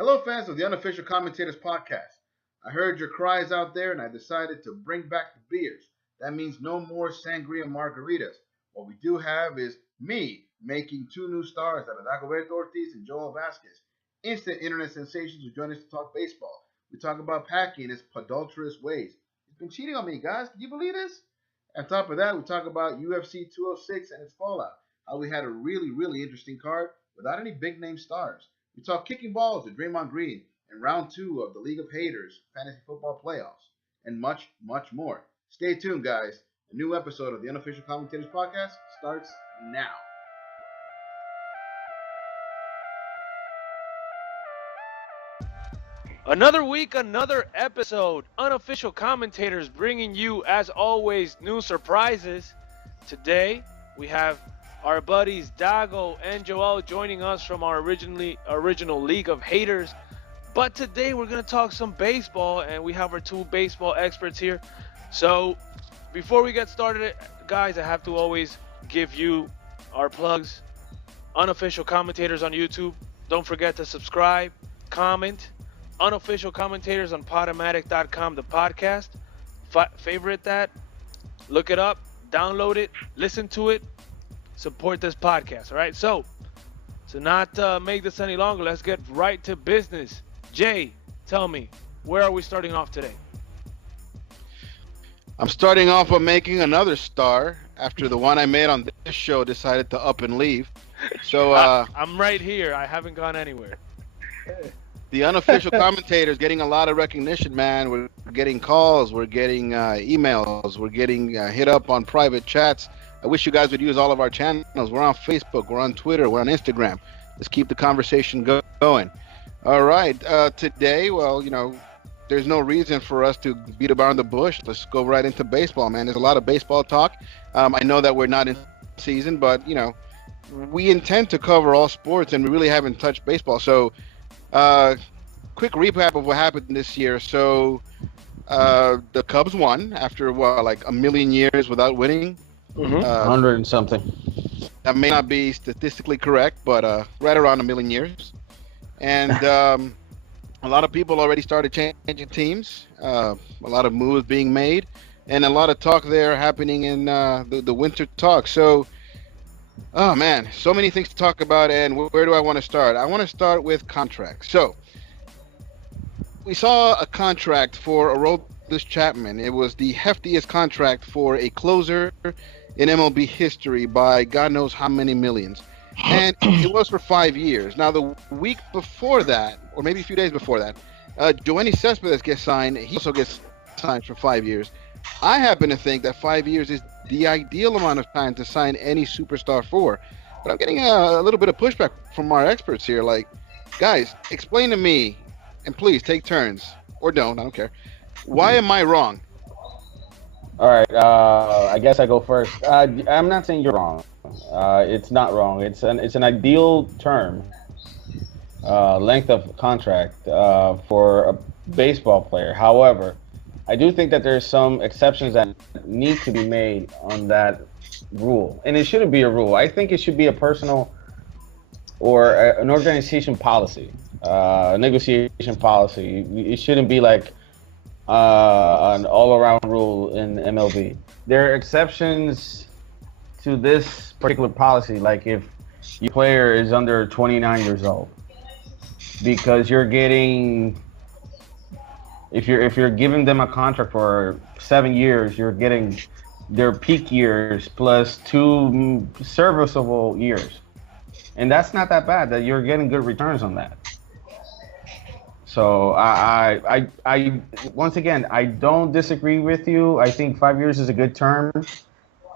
Hello, fans of the Unofficial Commentators podcast. I heard your cries out there, and I decided to bring back the beers. That means no more sangria margaritas. What we do have is me making two new stars out of Dagoberto Ortiz and Joel Vasquez, instant internet sensations who join us to talk baseball. We talk about Packy in his adulterous ways. He's been cheating on me, guys. Can you believe this? On top of that, we talk about UFC 206 and its fallout. How we had a really interesting card without any big name stars. We talk kicking balls with Draymond Green in round 2 of the League of Haters Fantasy Football Playoffs, and much more. Stay tuned, guys. A new episode of the Unofficial Commentators podcast starts now. Another week, another episode. Unofficial Commentators bringing you, as always, new surprises. Today, we have our buddies Dago and Joel joining us from our original League of Haters. But today, we're going to talk some baseball, and we have our two baseball experts here. So, before we get started, guys, I have to always give you our plugs. Unofficial Commentators on YouTube. Don't forget to subscribe, comment. Unofficial Commentators on Podomatic.com, the podcast. Favorite that, look it up, download it, listen to it, support this podcast. All right, so to not make this any longer, let's get right to business. Jay, tell me, where are we starting off today? I'm starting off by making another star after the one I made on this show decided to up and leave. So I'm right here. I haven't gone anywhere. The Unofficial Commentators getting a lot of recognition, man. We're getting calls, we're getting emails, we're getting hit up on private chats. I wish you guys would use all of our channels. We're on Facebook, we're on Twitter, we're on Instagram. Let's keep the conversation going. All right, today, well, there's no reason for us to beat around the bush. Let's go right into baseball, man. There's a lot of baseball talk. I know that we're not in season, but, we intend to cover all sports, and we really haven't touched baseball. So, quick recap of what happened this year. So, the Cubs won after, like a million years without winning. 100 and something. That may not be statistically correct, but right around a million years. And a lot of people already started changing teams. A lot of moves being made, and a lot of talk there happening in the winter talk. So, oh man, so many things to talk about. And where do I want to start? I want to start with contracts. So, we saw a contract for Aroldis Chapman. It was the heftiest contract for a closer in MLB history by God knows how many millions. And it was for 5 years. Now, the week before that, or maybe a few days before that, Joenny Cespedes gets signed. He also gets signed for 5 years. I happen to think that 5 years is the ideal amount of time to sign any superstar for. But I'm getting a little bit of pushback from our experts here. Like, guys, explain to me, and please take turns, or don't, I don't care. Why am I wrong? All right, I guess I go first. I'm not saying you're wrong. It's not wrong. It's an ideal term, length of contract for a baseball player. However, I do think that there's some exceptions that need to be made on that rule, and it shouldn't be a rule. I think it should be a personal or an organization policy, a negotiation policy. It shouldn't be like an all-around rule in MLB. There are exceptions to this particular policy, like if your player is under 29 years old, because you're getting, if you're giving them a contract for 7 years, you're getting their peak years plus 2 serviceable years, and that's not that bad. That you're getting good returns on that. So I once again, I don't disagree with you. I think 5 years is a good term.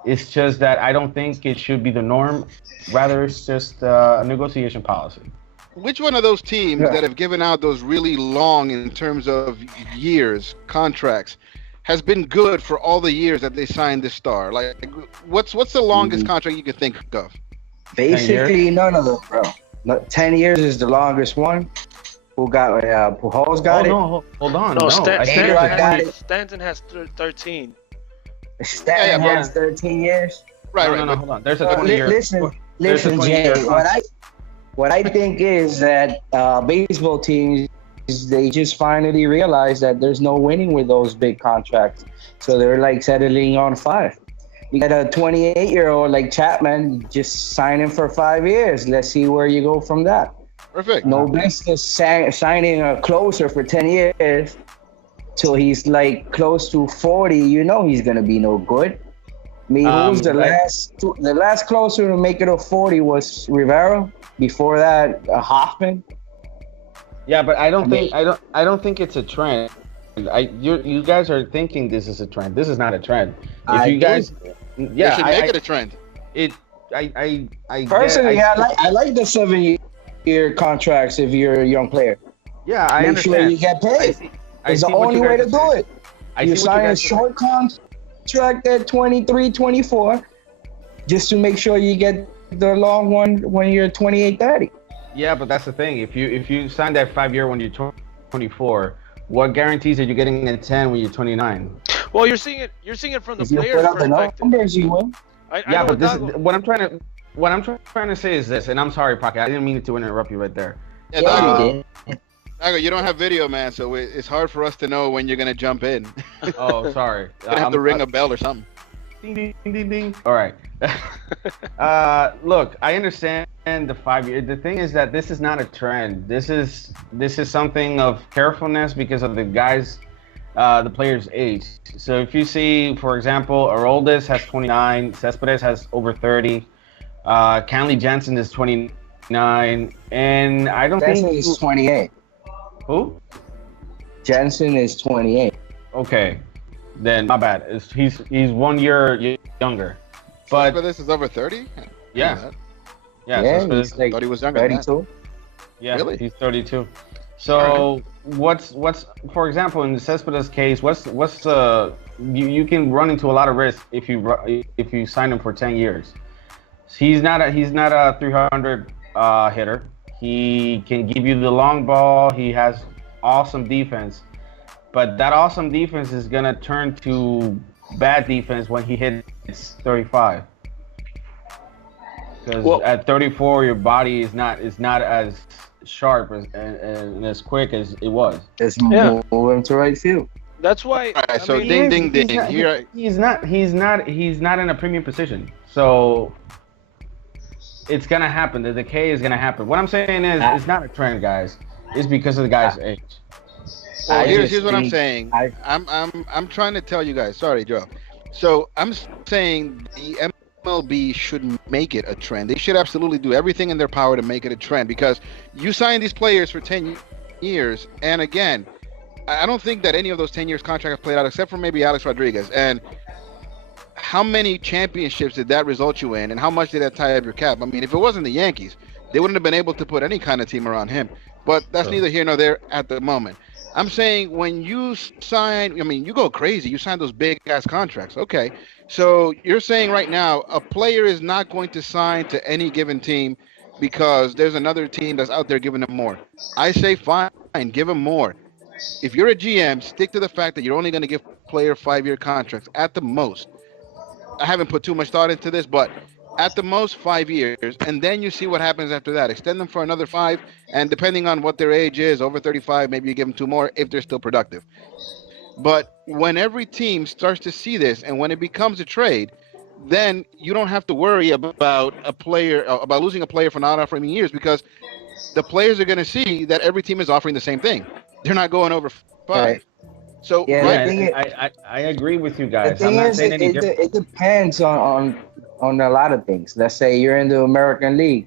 It's just that I don't think it should be the norm. Rather, it's just a negotiation policy. Which one of those teams that have given out those really long, in terms of years, contracts, has been good for all the years that they signed this star? Like, what's the longest contract you could think of? Basically, none of them, bro. 10 years is the longest one. Who got Pujols got it? No, hold on. No, Stanton has 13. Stanton has 13 years. Right. No, hold on. There's a 20-year. Listen, Jay. What I think is that baseball teams, they just finally realize that there's no winning with those big contracts. So they're like settling on 5. You got a 28-year-old like Chapman, just sign him for 5 years. Let's see where you go from that. Perfect. No business signing a closer for 10 years till he's like close to 40. You know he's going to be no good. I mean, who's the last closer to make it a 40 was Rivera. Before that, Hoffman. Yeah, but I don't think it's a trend. You guys are thinking this is a trend. This is not a trend. If you guys, yeah, should make it a trend. Personally, I like the 7-year contracts if you're a young player. Yeah, I understand. Make sure you get paid. It's the only way to do it. You sign a short contract at 23, 24, just to make sure you get the long one when you're 28, 30. Yeah, but that's the thing. If you sign that 5-year when you're 24, what guarantees that you're getting in 10 when you're 29? Well, you're seeing it from the if you player's put up the perspective. numbers, you will. But this is, what I'm trying to say is this, and I'm sorry, Pocket, I didn't mean to interrupt you right there. Yeah, you don't have video, man, so it's hard for us to know when you're gonna jump in. Oh, sorry. You're gonna have to ring a bell or something. Ding, ding, ding, ding. All right. Look, I understand the 5-year. The thing is that this is not a trend. This is something of carefulness because of the guys, the player's age. So if you see, for example, Aroldis has 29, Cespedes has over 30, Kenley Jansen is 29, and I don't think Jansen is 28. Who? Jansen is 28. Okay. Then my bad. He's 1 year younger, but this is over 30. Yeah, he's like thought he was younger. 32. Yeah, really? He's 32. So what's for example in the Cespedes case, what's you can run into a lot of risk if you sign him for 10 years. He's not a 300 hitter. He can give you the long ball. He has awesome defense. But that awesome defense is gonna turn to bad defense when he hits 35. Because at 34, your body is not as sharp and as quick as it was. It's moving to right field. That's why. All right, so ding. He's not in a premium position. So it's gonna happen. The decay is gonna happen. What I'm saying is, it's not a trend, guys. It's because of the guy's age. Well, here's what I'm saying. I'm trying to tell you guys. Sorry, Joe. So I'm saying the MLB should make it a trend. They should absolutely do everything in their power to make it a trend because you sign these players for 10 years, and again, I don't think that any of those 10 years contracts played out except for maybe Alex Rodriguez. And how many championships did that result you in, and how much did that tie up your cap? I mean, if it wasn't the Yankees, they wouldn't have been able to put any kind of team around him. But that's neither here nor there at the moment. I'm saying when you sign, I mean, you go crazy. You sign those big-ass contracts. Okay. So you're saying right now a player is not going to sign to any given team because there's another team that's out there giving him more. I say fine, give him more. If you're a GM, stick to the fact that you're only going to give player 5-year contracts at the most. I haven't put too much thought into this, but at the most 5 years, and then you see what happens after that. Extend them for another 5, and depending on what their age is, over 35, maybe you give them 2 more if they're still productive. But when every team starts to see this, and when it becomes a trade, then you don't have to worry about losing a player for not offering years because the players are going to see that every team is offering the same thing. They're not going over 5. Right. So I agree with you guys. The thing is, it depends on a lot of things. Let's say you're in the American League.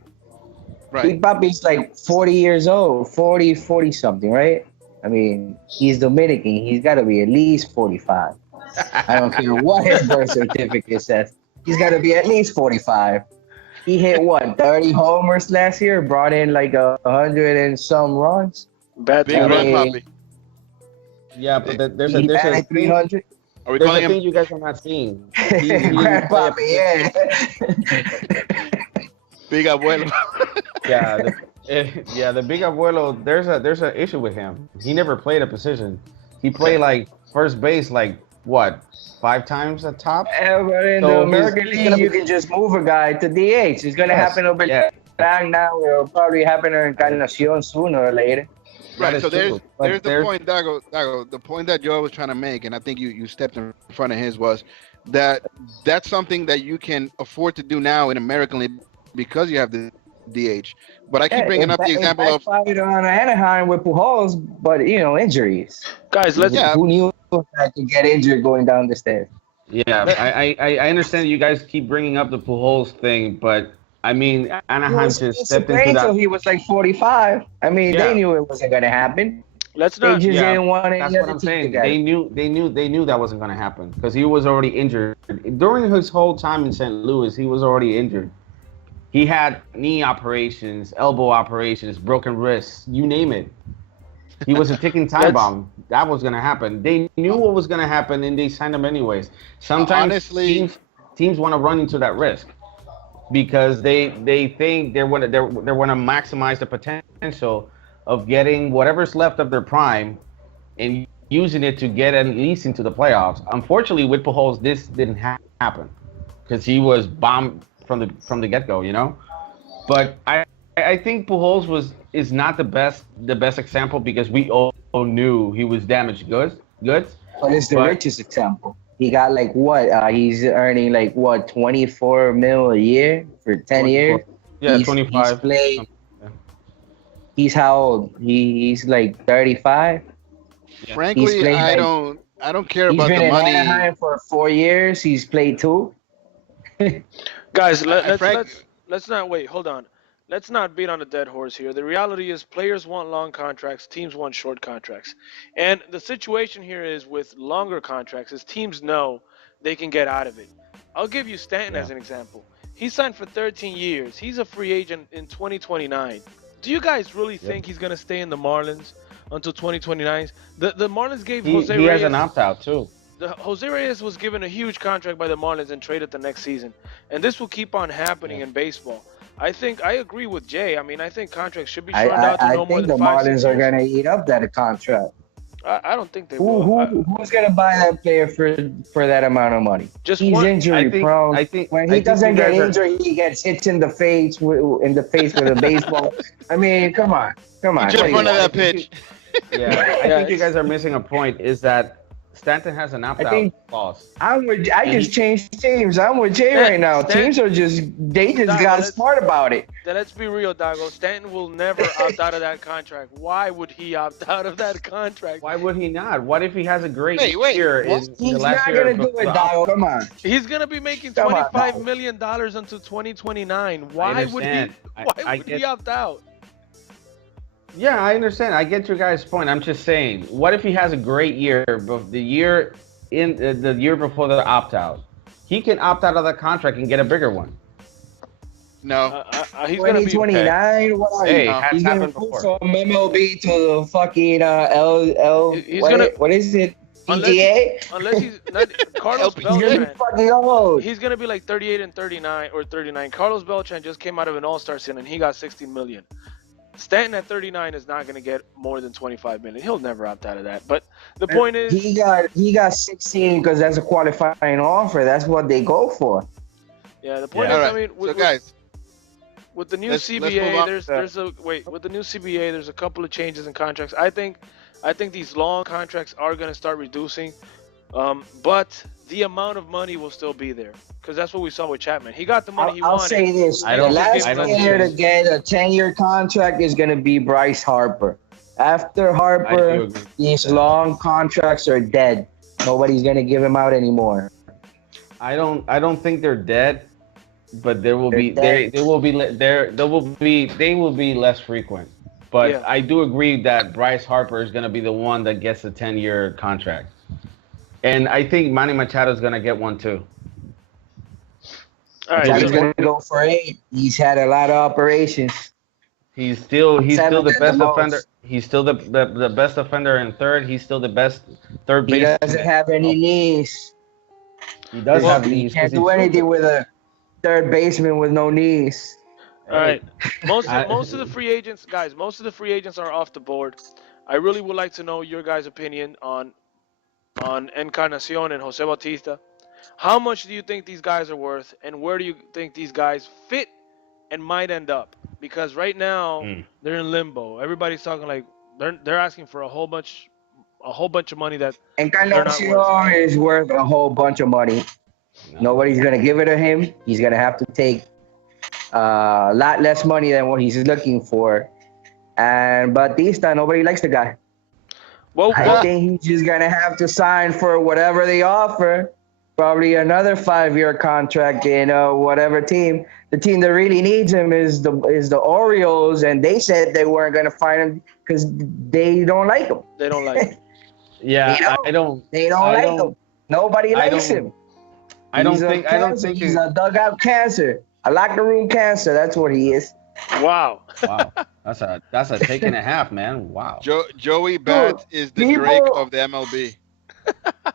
Right. Big Papi's like 40 years old, 40 something, right? I mean, he's Dominican. He's got to be at least 45. I don't care what his birth certificate says. He's got to be at least 45. He hit, 30 homers last year? Brought in like 100 and some runs? Big run, Papi. Yeah, but there's a 300. Are we there's calling a him? thing you guys are not seeing. Papi, yeah. Big Abuelo. The Big Abuelo. There's an issue with him. He never played a position. He played like first base, like what, 5 times at top. But in the American League, you can just move a guy to DH. It's gonna happen over back now. It'll probably happen in Encarnacion sooner or later. That Right. is So true. there's But the there's point, Dago. The point that Joe was trying to make, and I think you stepped in front of his, was that that's something that you can afford to do now in American League because you have the DH. But I keep Yeah, bringing up the it example of backfired on Anaheim with Pujols, but injuries. Guys, let's yeah, Who knew I could get injured going down the stairs? yeah. let, I understand you guys keep bringing up the Pujols thing, but I mean He Anaheim was just supposed to stepped into play that. until he was like 45. I mean, they Yeah, knew it wasn't gonna happen. let's They not. just yeah. didn't want any That's what other I'm team to saying. get it. They knew that wasn't going to happen because he was already injured during his whole time in St. Louis. He was already injured. He had knee operations, elbow operations, broken wrists, you name it. He was a ticking time Let's bomb. That was going to happen. They knew what was going to happen, and they signed him anyways. Sometimes honestly, teams want to run into that risk because they think they want to maximize the potential of getting whatever's left of their prime and using it to get at least into the playoffs. Unfortunately, with Pujols, this didn't happen because he was bombed from the get go. But I think Pujols is not the best example because we all knew he was damaged goods. But it's the But richest example. He got like what? He's earning like what, 24 mil a year for 10 years. 24, yeah, He's 25. played. He's how old? He's like 35. He's frankly, played like I don't care he's about been the in money. Anaheim for 4 years. He's played two. Guys, Frank, let's not wait. Hold on. Let's not beat on a dead horse here. The reality is players want long contracts, teams want short contracts. And the situation here is with longer contracts is teams know they can get out of it. I'll give you Stanton Yeah. as an example. He signed for 13 years. He's a free agent in 2029. Do you guys really think he's going to stay in the Marlins until 2029? The Marlins gave He Jose he Reyes has an opt out too. Jose Reyes was given a huge contract by the Marlins and traded the next season. And this will keep on happening in baseball. I agree with Jay. I mean, I think contracts should be shortened out to I no more think than the 5, 6 Marlins are years. gonna eat up that contract. I don't think they Who will. who's gonna buy that player for that amount of money? Just He's one. injury prone. When he doesn't get injured, he gets hit in the face with a baseball. I mean, come on. Get in front of that pitch. Yeah, I think you guys are missing a point. Is that Stanton has an opt out clause. I just changed teams. I'm with Jay right now. Teams are just got smart about it. Then let's be real, Dago. Stanton will never opt out of that contract. Why would he opt out of that contract? Why would he not? What if he has a great Wait, year what? in He's the last not year? gonna do it, Dago. Come on. He's gonna be making Come on, $25 Dago. million until 2029. Why would he? understand. Why would he opt out? Yeah, I understand. I get your guys' point. I'm just saying, what if he has a great year, but the year before the opt out, he can opt out of the contract and get a bigger one. No, He's gonna be 2029. What are Hey, you? has He's gonna happened move before. from MLB to the fucking what is it? PGA? unless he's not Carlos He's He's gonna be Beltran. fucking old. He's gonna be like 38 and 39 or 39. Carlos Beltran just came out of an All-Star season and he got 16 million. Stanton at 39 is not gonna get more than 25 million. He'll never opt out of that. But the point is, He got 16 because that's a qualifying offer. That's what they go for. yeah. The point Yeah. is, all I right. mean, So guys, with the new let's move CBA, on. with the new CBA, there's a couple of changes in contracts. I think these long contracts are gonna start reducing, but the amount of money will still be there because that's what we saw with Chapman. He got the money he I'll wanted. say this: I the don't- last I don't player to think- get a 10-year contract is going to be Bryce Harper. After I do Harper, agree. these long contracts are dead. Nobody's going to give him out anymore. I don't think they're dead, but there will be They're they will be less frequent. But Yeah. I do agree that Bryce Harper is going to be the one that gets a 10-year contract, and I think Manny Machado is going to get one too. All right, He's so- going to go for 8. He's had a lot of operations. He's still the 7 at best the most. offender. He's still the best offender in third. He's still the best third He base. doesn't have any knees. He does have He knees. can't 'cause do he's anything super. with a third baseman with no knees. All right. Most I- of the free agents, guys, most of the free agents are off the board. I really would like to know your guys' opinion on Encarnacion and Jose Bautista. How much do you think these guys are worth, and where do you think these guys fit and might end up? because right now Mm. they're in limbo. Everybody's talking like they're asking for a whole bunch of money that they're not worth. Encarnacion is worth a whole bunch of money. No. Nobody's gonna give it to him. He's gonna have to take a lot less money than what he's looking for. And Batista, nobody likes the guy. Well, I think he's just gonna have to sign for whatever they offer. Probably another 5-year contract in whatever team. The team that really needs him is the Orioles, and they said they weren't gonna find him because they don't like him. they don't like it. Yeah, You know, I don't. They don't I like don't- him. Nobody I likes don't- him. I don't He's a think. I don't cancer. think. He's a dugout cancer, a locker room cancer. That's what he is. Wow. Wow, that's a take and a half, man. Wow. Joey Bats is the people- Drake of the MLB.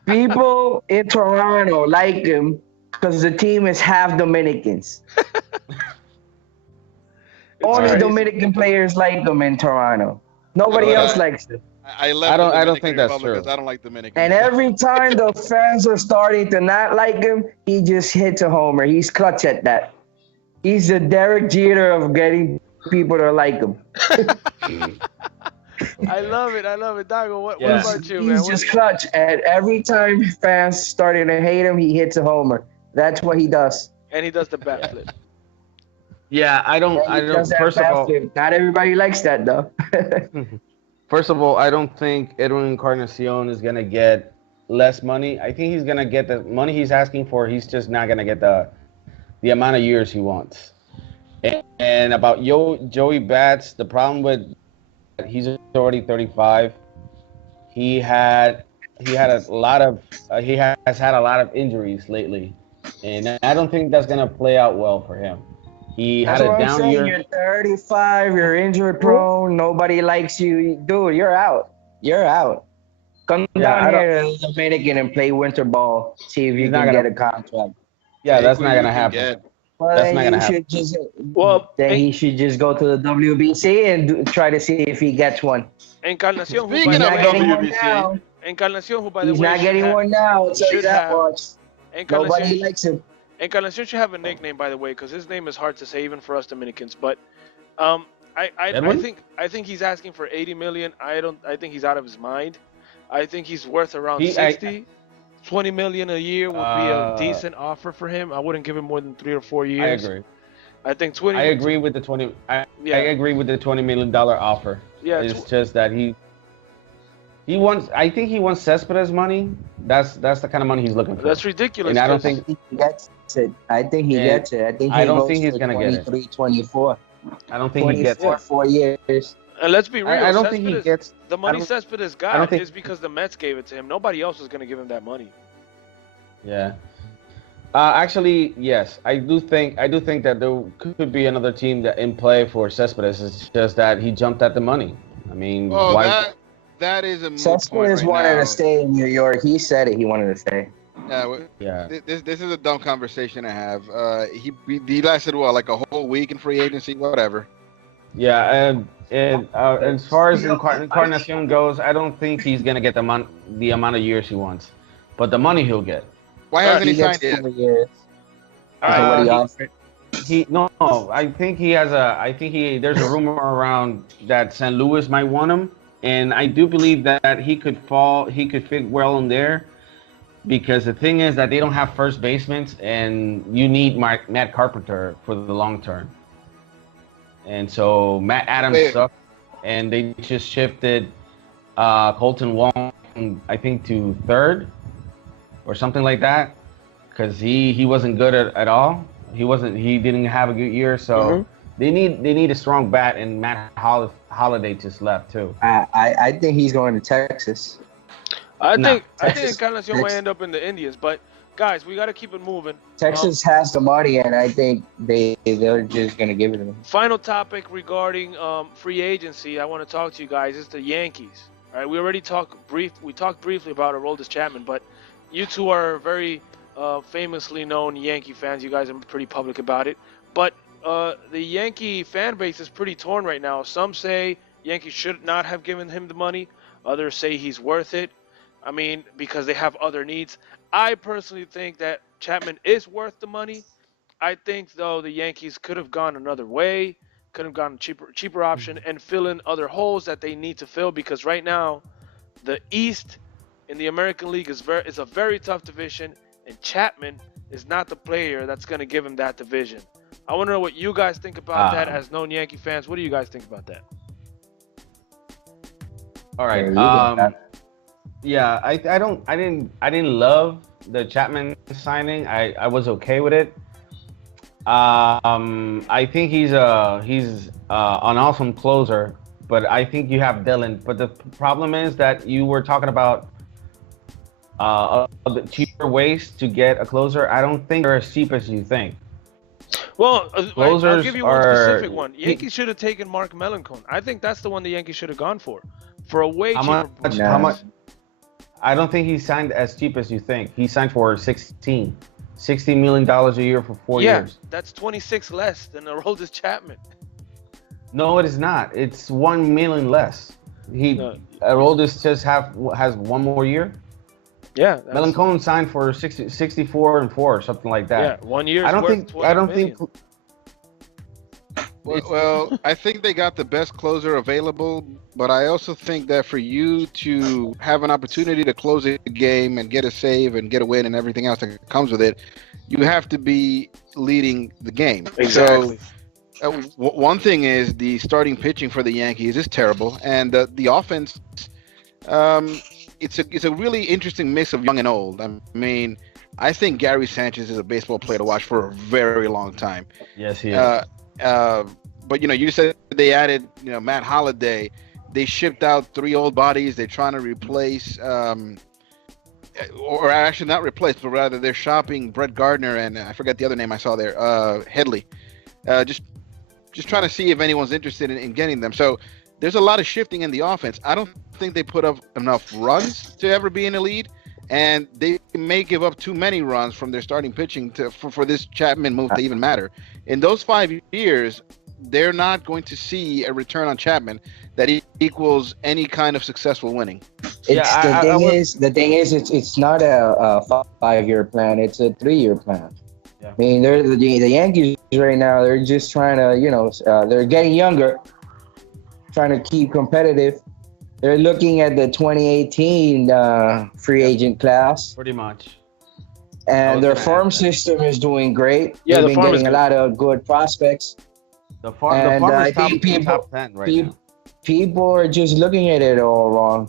People in Toronto like him because the team is half Dominicans. Only crazy. Dominican players like him in Toronto. Nobody Yeah. else likes him. I left I don't- the I don't Dominican think that's Republic true. 'cause I don't like Dominicans. And every time the fans are starting to not like him, he just hits a homer. He's clutch at that. He's the Derek Jeter of getting people to like him. I love it. Dago, what Yeah. about you, man? He's just clutch. And every time fans starting to hate him, he hits a homer. That's what he does. And he does the bat flip. Yeah, I don't. He does that First of all, fast. Not everybody likes that though. first of all, I don't think Edwin Encarnacion is gonna get less money. I think he's gonna get the money he's asking for. He's just not gonna get the amount of years he wants. And about Joey Bats, the problem with he's already 35. He has had a lot of injuries lately, and I don't think that's gonna play out well for him. He That's had what a I'm down saying. year. You're 35. You're injury prone. Nobody likes you, dude. You're out. You're out. Come Yeah, I down here to the Dominican and play winter ball. See if you He's not can gonna- get a contract. Yeah, that's Take not what gonna you can happen. get. Well, That's then not gonna you happen. should just Well, then he should just go to the WBC and try to see if he gets one. Encarnacion, who, Speaking by He's the of not way, getting one WBC. now. Encarnacion, who, by the He's way, not should getting have- one now. I'll tell you should that have- much. Nobody Encarnacion, likes him. Encarnacion should have a nickname, by the way, because his name is hard to say even for us Dominicans. But I Edwin? think he's asking for 80 million. I think he's out of his mind. I think he's worth around He- 60. 20 million a year would be a Uh, decent offer for him. I wouldn't give him more than 3 or 4 I years. agree. I think 20. I agree with the 20. I Yeah. agree with the $20 million offer. Yeah, It's just that he wants. I think he wants Cespedes money. That's the kind of money he's looking for. That's ridiculous. And I don't 'cause- think. I think he gets it. I think he And gets it. I think he I don't goes think he's for gonna get it. 23, 24. I don't think he gets 24, it. 4 years. And let's be real. I don't think he Cespedes- gets. the money don't- Cespedes I don't got think- is because the Mets gave it to him. Nobody else was going to give him that money. Yeah. Actually, yes, I do think that there could be another team that in play for Cespedes. It's just that he jumped at the money. I mean, Well, why? that is a moot Cespedes point right wanted now. to stay in New York. He said it. He wanted to stay. Yeah, Yeah. this is a dumb conversation to have. He lasted what, like a whole week in free agency, whatever. Yeah, and as far as Encarnacion goes, I don't think he's gonna get the amount of years he wants, but the money he'll get. Why hasn't he gets signed yet? 4 years. Uh, That's what he he- offered. I think he has there's a rumor around that St. Louis might want him, and I do believe that he could fit well in there, because the thing is that they don't have first basemen, and you need Matt Carpenter for the long term. And so Matt Adams Wait. sucked, and they just shifted Colton Wong, I think, to third or something like that, because he wasn't good at all. He didn't have a good year, so Mhm. they need a strong bat, and Matt Holliday just left too. I think he's going to Texas. I Nah, think Texas- Encarnacion might Texas- end up in the Indians. But, guys, we got to keep it moving. Texas has the money, and I think they're just going to give it to him. Final topic regarding free agency I want to talk to you guys is the Yankees. All right, we talked briefly about Aroldis Chapman, but you two are very famously known Yankee fans. You guys are pretty public about it. But the Yankee fan base is pretty torn right now. Some say Yankees should not have given him the money. Others say he's worth it. I mean, because they have other needs. I personally think that Chapman is worth the money. I think, though, the Yankees could have gone another way. could have gotten cheaper option and fill in other holes that they need to fill, because right now the East in the American League is a very tough division, and Chapman is not the player that's going to give him that division. I want to know what you guys think about that as known Yankee fans. What do you guys think about that? All right. Yeah, I didn't love the Chapman signing. I was okay with it. I think he's an awesome closer, but I think you have Dylan. But the problem is that you were talking about the cheaper ways to get a closer. I don't think they're as cheap as you think. Well, I'll give you one specific one. Yankees should have taken Mark Melancon. I think that's the one the Yankees should have gone for a way cheaper. How much? I don't think he signed as cheap as you think. He signed for $60 million a year for 4 years. Yeah, that's 26 less than Aroldis Chapman. No, it is not. It's $1 million less. Aroldis just has 1 more year. Yeah, Melancon signed for 64 and 4 or something like that. Yeah, 1 year. I don't think. Well, I think they got the best closer available, but I also think that for you to have an opportunity to close a game and get a save and get a win and everything else that comes with it, you have to be leading the game. Exactly. So, one thing is the starting pitching for the Yankees is terrible, and the offense, it's a really interesting mix of young and old. I mean, I think Gary Sanchez is a baseball player to watch for a very long time. Yes, he is. But you said they added Matt Holliday. They shipped out 3 old bodies. They're trying to replace, or actually not replace, but rather they're shopping Brett Gardner and I forget the other name I saw there, Headley. Just trying to see if anyone's interested in getting them. So there's a lot of shifting in the offense. I don't think they put up enough runs to ever be in the lead, and they may give up too many runs from their starting pitching for this Chapman move to even matter. In those 5 years, they're not going to see a return on Chapman that equals any kind of successful winning. The thing is, it's not a 5-year plan. It's a 3-year plan. Yeah. I mean, the Yankees right now. They're just trying to, they're getting younger, trying to keep competitive. They're looking at the 2018 free agent class. Pretty much. And their farm system is doing great. Yeah, they've been getting a lot of good prospects. The farm is top 10 right now. People are just looking at it all wrong.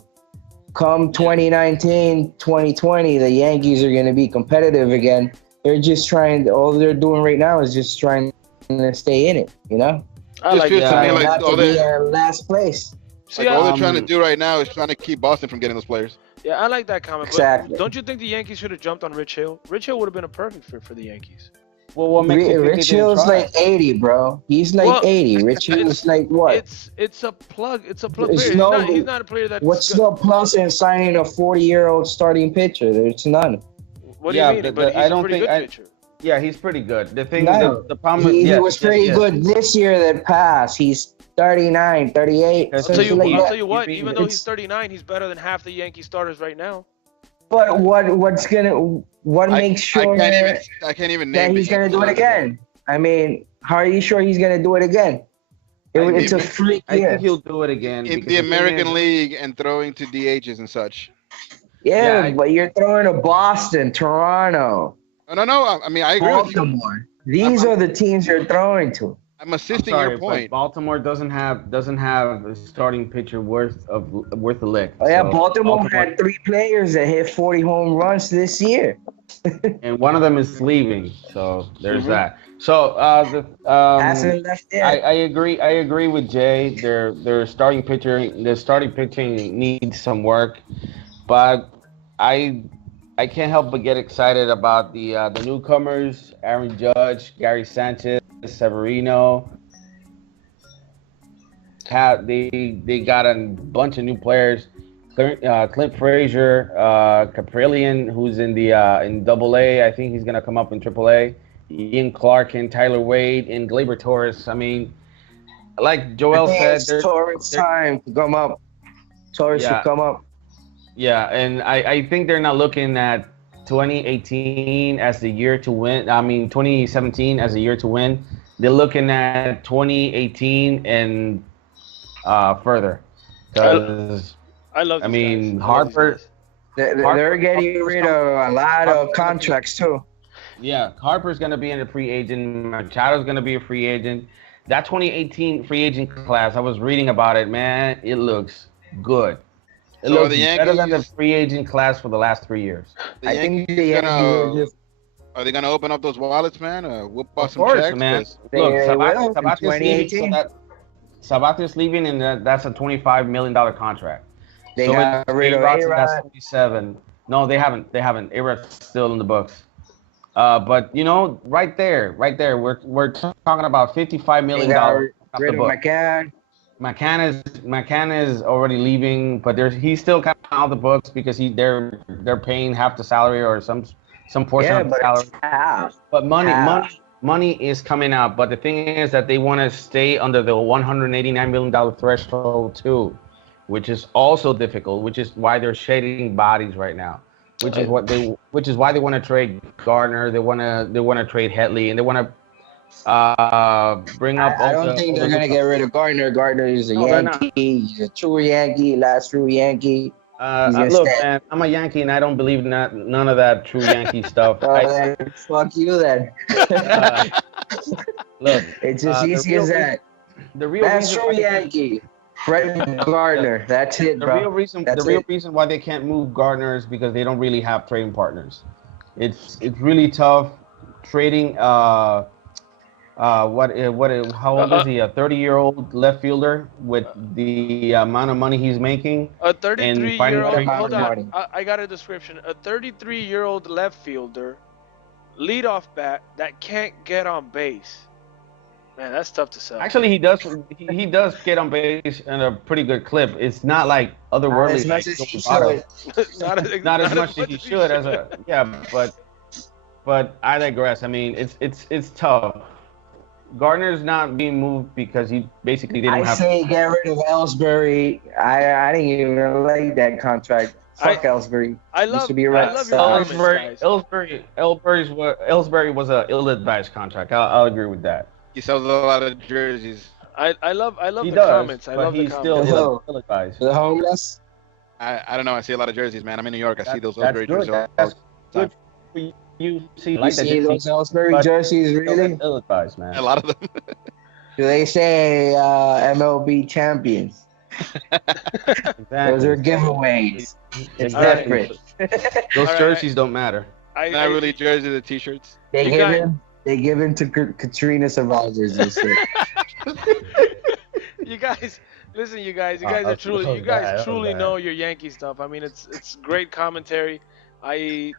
Come 2019, 2020, the Yankees are going to be competitive again. They're just all they're doing right now is just trying to stay in it, I like that. Not to be last place. See, all they're trying to do right now is trying to keep Boston from getting those players. Yeah, I like that comment. Exactly. But don't you think the Yankees should have jumped on Rich Hill? Rich Hill would have been a perfect fit for the Yankees. Well, what makes Rich Hill's like 80, bro. He's like 80. Rich Hill's like what? It's a plug. It's a plug There's player. He's not a player that's What's the plus in signing a 40-year-old starting pitcher? There's none. What do you mean? But he's a pretty good pitcher. Yeah, he's pretty good. The thing is, the problem is, he was pretty good this year that passed. He's 39, 38. I'll tell you what, even though he's 39, he's better than half the Yankee starters right now. But what makes sure I can't even name that he's gonna do it again? I mean, how are you sure he's gonna do it again? It's a freak year. I think he'll do it again in the American League and throwing to DHs and such. Yeah, but you're throwing to Boston, Toronto. No. I mean, I agree with you. Baltimore. These are the teams you're throwing to. I'm assisting your point. Baltimore doesn't have a starting pitcher worth a lick. Oh yeah, Baltimore had 3 players that hit 40 home runs this year. And one of them is leaving, so there's that. So I agree with Jay. Their starting pitching needs some work, but I can't help but get excited about the newcomers: Aaron Judge, Gary Sanchez, Severino. They got a bunch of new players: Clint Frazier, Caprillion, who's in Double-A. I think he's gonna come up in Triple-A. Ian Clark and Tyler Wade and Gleyber Torres. I mean, like Joel said, it's Torres time to come up. Torres should come up. Yeah, and I think they're not looking at 2018 as the year to win. I mean, 2017 as the year to win. they're looking at 2018 and further. Because I love I these mean, guys. I love these Harper. guys. They're getting rid of a lot of Harper's gonna be- contracts too. Yeah, Harper's going to be a free agent. Machado's going to be a free agent. That 2018 free agent class, I was reading about it, man. It looks good. It So are looks the better than the Yankees- free agent class for the last 3 years. The I think Yankees the Yankees are gonna, just are they gonna open up those wallets, man? Whoop out Of some course, checks? man. 'Cause They Look, will in Sabathier's leaving, 2018. Sabathier's leaving, and that's a $25 million contract. they So got it's rid of A-Rod's, and that's A-Rod. 27. No, they haven't. A-Rod's still in the books. But you know, right there, we're talking about $55 They million got off rid the of book. McCann. McCann is already leaving, but he's still kind of out of the books because they're paying half the salary or some portion Yeah, of the but salary. it's half. But half. money is coming out. But the thing is that they want to stay under the $189 million threshold too, which is also difficult. Which is why they're shading bodies right now. Which is why they want to trade Gardner. They want to trade Hetley, and they want to bring up. I don't think they're gonna get rid of Gardner. Gardner is a No, they're not. Yankee. He's a true Yankee. Last true Yankee. He's gonna Look, stay. man, I'm a Yankee, and I don't believe in none of that true Yankee stuff. Then fuck you then. Look, It's as the easy real as that. the real That's reason true why they- Yankee. Fred Gardner. That's it, the bro. real reason That's the real it. reason why they can't move Gardner is because they don't really have trading partners. It's really tough trading. How old is he? A 30-year-old left fielder with the amount of money he's making. A finding 33-year-old. trade Hold partners. on. I got a description. A 33-year-old left fielder, leadoff bat that can't get on base. Man, that's tough to sell. Actually, he does. He does get on base in a pretty good clip. It's not like otherworldly. As much like as he Joe should. not as much as he should as a but I digress. I mean, it's tough. Gardner's not being moved because he basically didn't I have. say get rid of Ellsbury. I didn't even like that contract. Fuck Ellsbury. I Used love. to be a I Red love your Sox. comments, guys. Ellsbury was a ill-advised contract. I'll agree with that. he sells a lot of jerseys. I love He the does, comments. I but love the he's comments. still ill-advised. The homeless. I don't know. I see a lot of jerseys, man. I'm in New York. I see those That's Ellsbury good. jerseys all That's the time. good for you. See, You like that see jersey, those Ellsbury but- jerseys, really? Ill-advised, man. A lot of them. Do they say MLB champions? Those are giveaways. It's Exactly. different. Those All right, jerseys don't matter. Not really jerseys, the t-shirts. They You give guys- him. They give him to Katrina survivors and shit. You guys, listen, you guys Oh, are that truly, was you guys bad, that truly was bad. know your Yankee stuff. I mean, it's great commentary. I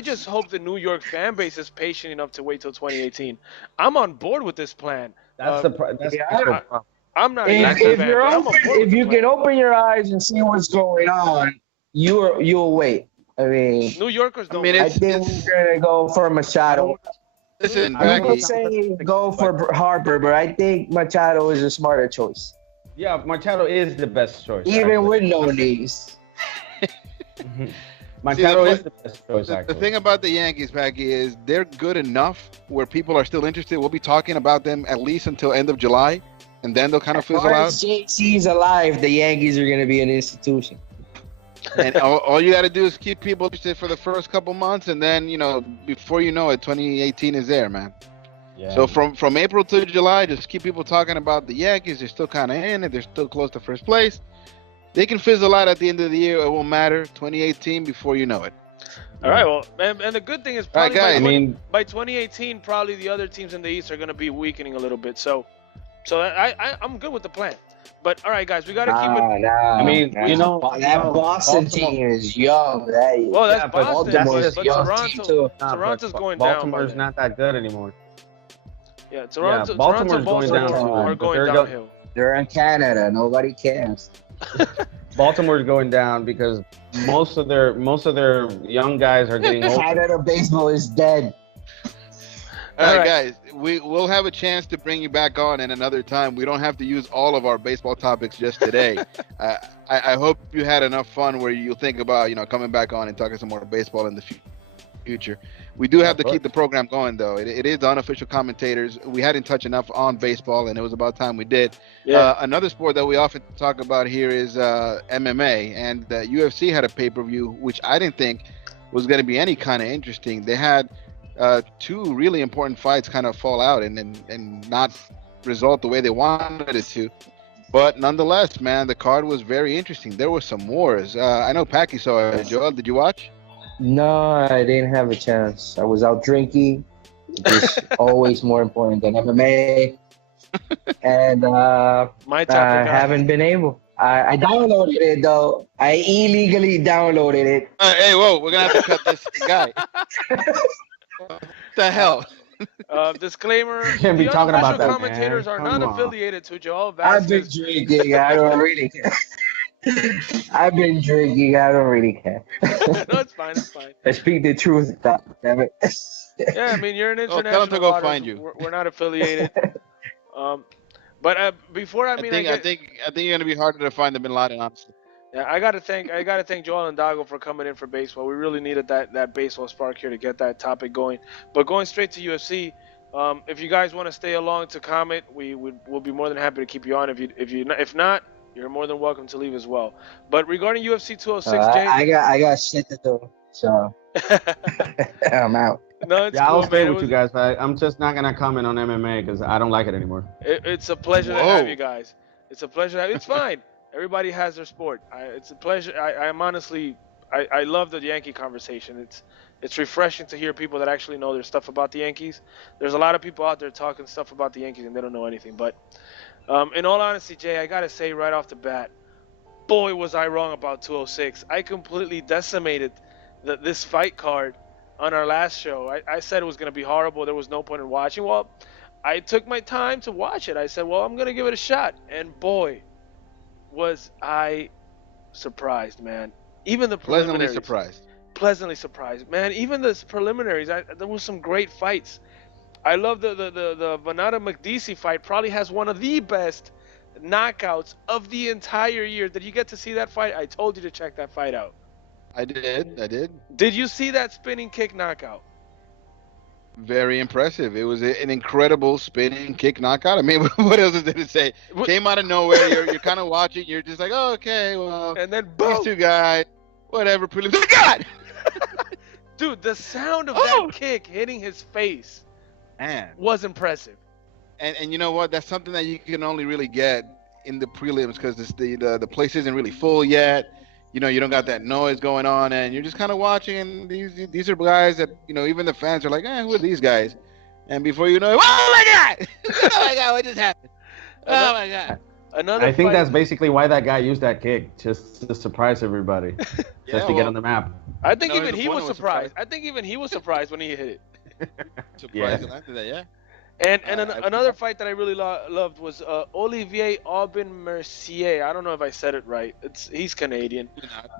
just hope the New York fan base is patient enough to wait till 2018. I'm on board with this plan. That's that's yeah. the problem. I'm not a If, Yankee if fan, you're but I'm open, on board with if the you plan. can open your eyes and see what's going on, you'll wait. I mean, New Yorkers don't. mean, wait. I think we're gonna go for Machado. Listen, I'm not Becky, saying go for Harper, but I think Machado is a smarter choice, Yeah, Machado is the best choice. even actually. with no knees. Machado See, is the best choice. the Actually, thing about the Yankees, Becky, is they're good enough where people are still interested. We'll be talking about them at least until end of July, and then they'll kind of As fizzle far out. as JC's alive, the Yankees are gonna be an institution. And all you got to do is keep people interested for the first couple months, and then before you know it, 2018 is there, man. yeah. So from April to July, just keep people talking about the Yankees. They're still kind of in it. They're still close to first place. They can fizzle out at the end of the year. It won't matter. 2018, before you know it. All right, well, and the good thing is All right, probably guys. I mean, by 2018, probably the other teams in the East are going to be weakening a little bit. So I'm good with the plan. But all right, guys, we got to keep it. I mean, that Boston team is young. Well, that's Yeah, but Boston, Baltimore's but young Toronto, team too. Toronto's going down. Baltimore's by not that good anymore. Yeah, Toronto, Baltimore's Toronto, going Baltimore down, are but going they're go- downhill. They're in Canada. Nobody cares. Baltimore's going down because most of their young guys are getting older. Canada baseball is dead. All All right, right. guys, we'll have a chance to bring you back on in another time. We don't have to use all of our baseball topics just today. I hope you had enough fun where you'll think about coming back on and talking some more baseball in the future. We do have Of to keep course. the program going, though. It is the unofficial commentators. We hadn't touched enough on baseball, and it was about time we did. Yeah. Another sport that we often talk about here is MMA, and UFC had a pay-per-view, which I didn't think was going to be any kind of interesting. They had two really important fights kind of fall out and not result the way they wanted it to. But nonetheless, man, the card was very interesting. There were some wars. I know Packy saw it. Joel, did you watch? No, I didn't have a chance. I was out drinking, which is always more important than MMA. And My type I of guy. haven't been able. I downloaded it though. I illegally downloaded it. Hey, whoa, we're gonna have to cut this guy. What the hell? Disclaimer: Can't be the talking about unofficial that, commentators man. are Come not on. affiliated to Joel I've been Vasquez. drinking. I don't really care. I've been drinking. I don't really care. No, it's fine. It's fine. I speak the truth. Damn it. Yeah, I mean, you're in Oh, tell him international to go waters. find you. We're not affiliated. But before I think you're gonna be harder to find than Bin Laden, honestly. yeah, I gotta thank Joel and Dago for coming in for baseball. We really needed that baseball spark here to get that topic going. But going straight to UFC, if you guys want to stay along to comment, we'll be more than happy to keep you on. If not, you're more than welcome to leave as well. But regarding UFC 206, Jay, I got shit to do, so I'm out. no, it's Yeah, cool, I'll stay man. with you guys, but I'm just not gonna comment on MMA because I don't like it anymore. It's a pleasure to Whoa. have you guys. It's a pleasure. It's fine. Everybody has their sport. It's a pleasure. I'm honestly, I love the Yankee conversation. It's refreshing to hear people that actually know their stuff about the Yankees. There's a lot of people out there talking stuff about the Yankees and they don't know anything. But in all honesty, Jay, I gotta say right off the bat, boy, was I wrong about 206. I completely decimated this fight card on our last show. I said it was gonna be horrible. There was no point in watching. Well, I took my time to watch it. I said, well, I'm gonna give it a shot. And boy, was I surprised, man. Even the Pleasantly preliminaries. surprised. Pleasantly surprised, man. Even the preliminaries, there was some great fights. I love the Vanata McDeesey fight. Probably has one of the best knockouts of the entire year. Did you get to see that fight? I told you to check that fight out. I did. Did you see that spinning kick knockout? Very impressive. It was an incredible spinning kick knockout. I mean, what else is there to say? Came out of nowhere. You're kind of watching. You're just like, oh, okay, well, And then these boom! two guys, whatever. God, Dude, the sound of Oh! that kick hitting his face man. was impressive. And you know what? That's something that you can only really get in the prelims because the place isn't really full yet. You know, you don't got that noise going on, and you're just kind of watching. And these are guys that even the fans are like, who are these guys? And before you know it, oh my god, oh my god, what just happened? Oh my god. Another I think fight- that's basically why that guy used that kick, just to surprise everybody, just to get on the map. I think No, even his he was opponent was surprised. surprised. I think even he was surprised when he hit it. Surprised after that, yeah. And I- another fight that I really loved was Olivier Aubin Mercier. I don't know if I said it right. He's Canadian,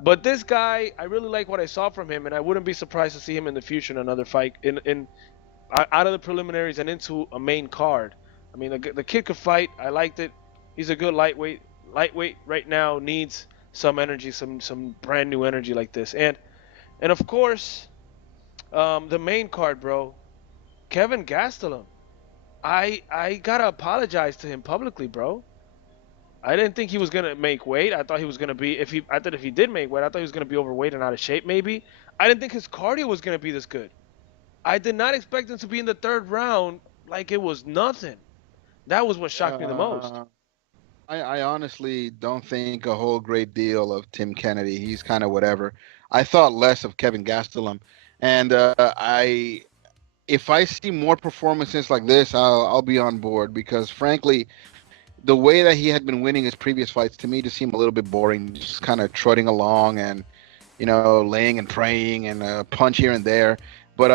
but this guy, I really like what I saw from him, and I wouldn't be surprised to see him in the future in another fight in out of the preliminaries and into a main card. I mean, the kid could fight. I liked it. He's a good lightweight. Lightweight right now needs some energy, some brand new energy like this. And of course, the main card, bro, Kevin Gastelum. I gotta apologize to him publicly, bro. I didn't think he was gonna make weight. I thought he was gonna be if he did make weight, I thought he was gonna be overweight and out of shape maybe. I didn't think his cardio was gonna be this good. I did not expect him to be in the third round like it was nothing. That was what shocked me the most. I honestly don't think a whole great deal of Tim Kennedy. He's kind of whatever. I thought less of Kevin Gastelum, and if I see more performances like this, I'll be on board because frankly, the way that he had been winning his previous fights to me just seemed a little bit boring, just kind of trotting along and laying and praying and a punch here and there. But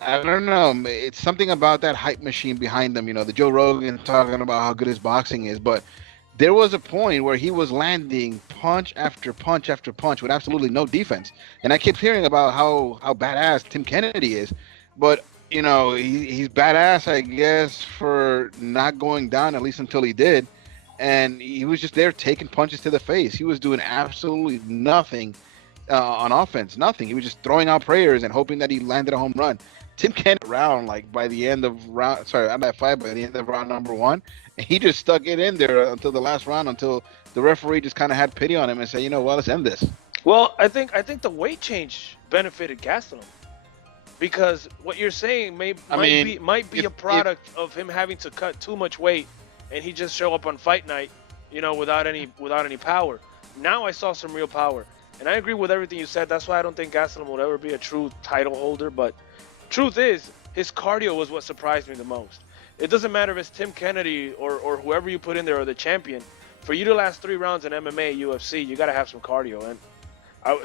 I don't know. It's something about that hype machine behind them. The Joe Rogan talking about how good his boxing is, but there was a point where he was landing punch after punch after punch with absolutely no defense. And I kept hearing about how badass Tim Kennedy is. But, he's badass, I guess, for not going down, at least until he did. And he was just there taking punches to the face. He was doing absolutely nothing on offense. Nothing. He was just throwing out prayers and hoping that he landed a home run. Tim Kennedy round like by the end of round, sorry, I'm at five by the end of round number one, and he just stuck it in there until the last round, until the referee just kind of had pity on him and said, you know what, let's end this. Well, I think the weight change benefited Gastelum because what you're saying might be a product of him having to cut too much weight, and he just show up on fight night, without any power. Now I saw some real power, and I agree with everything you said. That's why I don't think Gastelum will ever be a true title holder. But truth is, his cardio was what surprised me the most. It doesn't matter if it's Tim Kennedy or whoever you put in there or the champion. For you to last 3 rounds in MMA, UFC, you got to have some cardio. And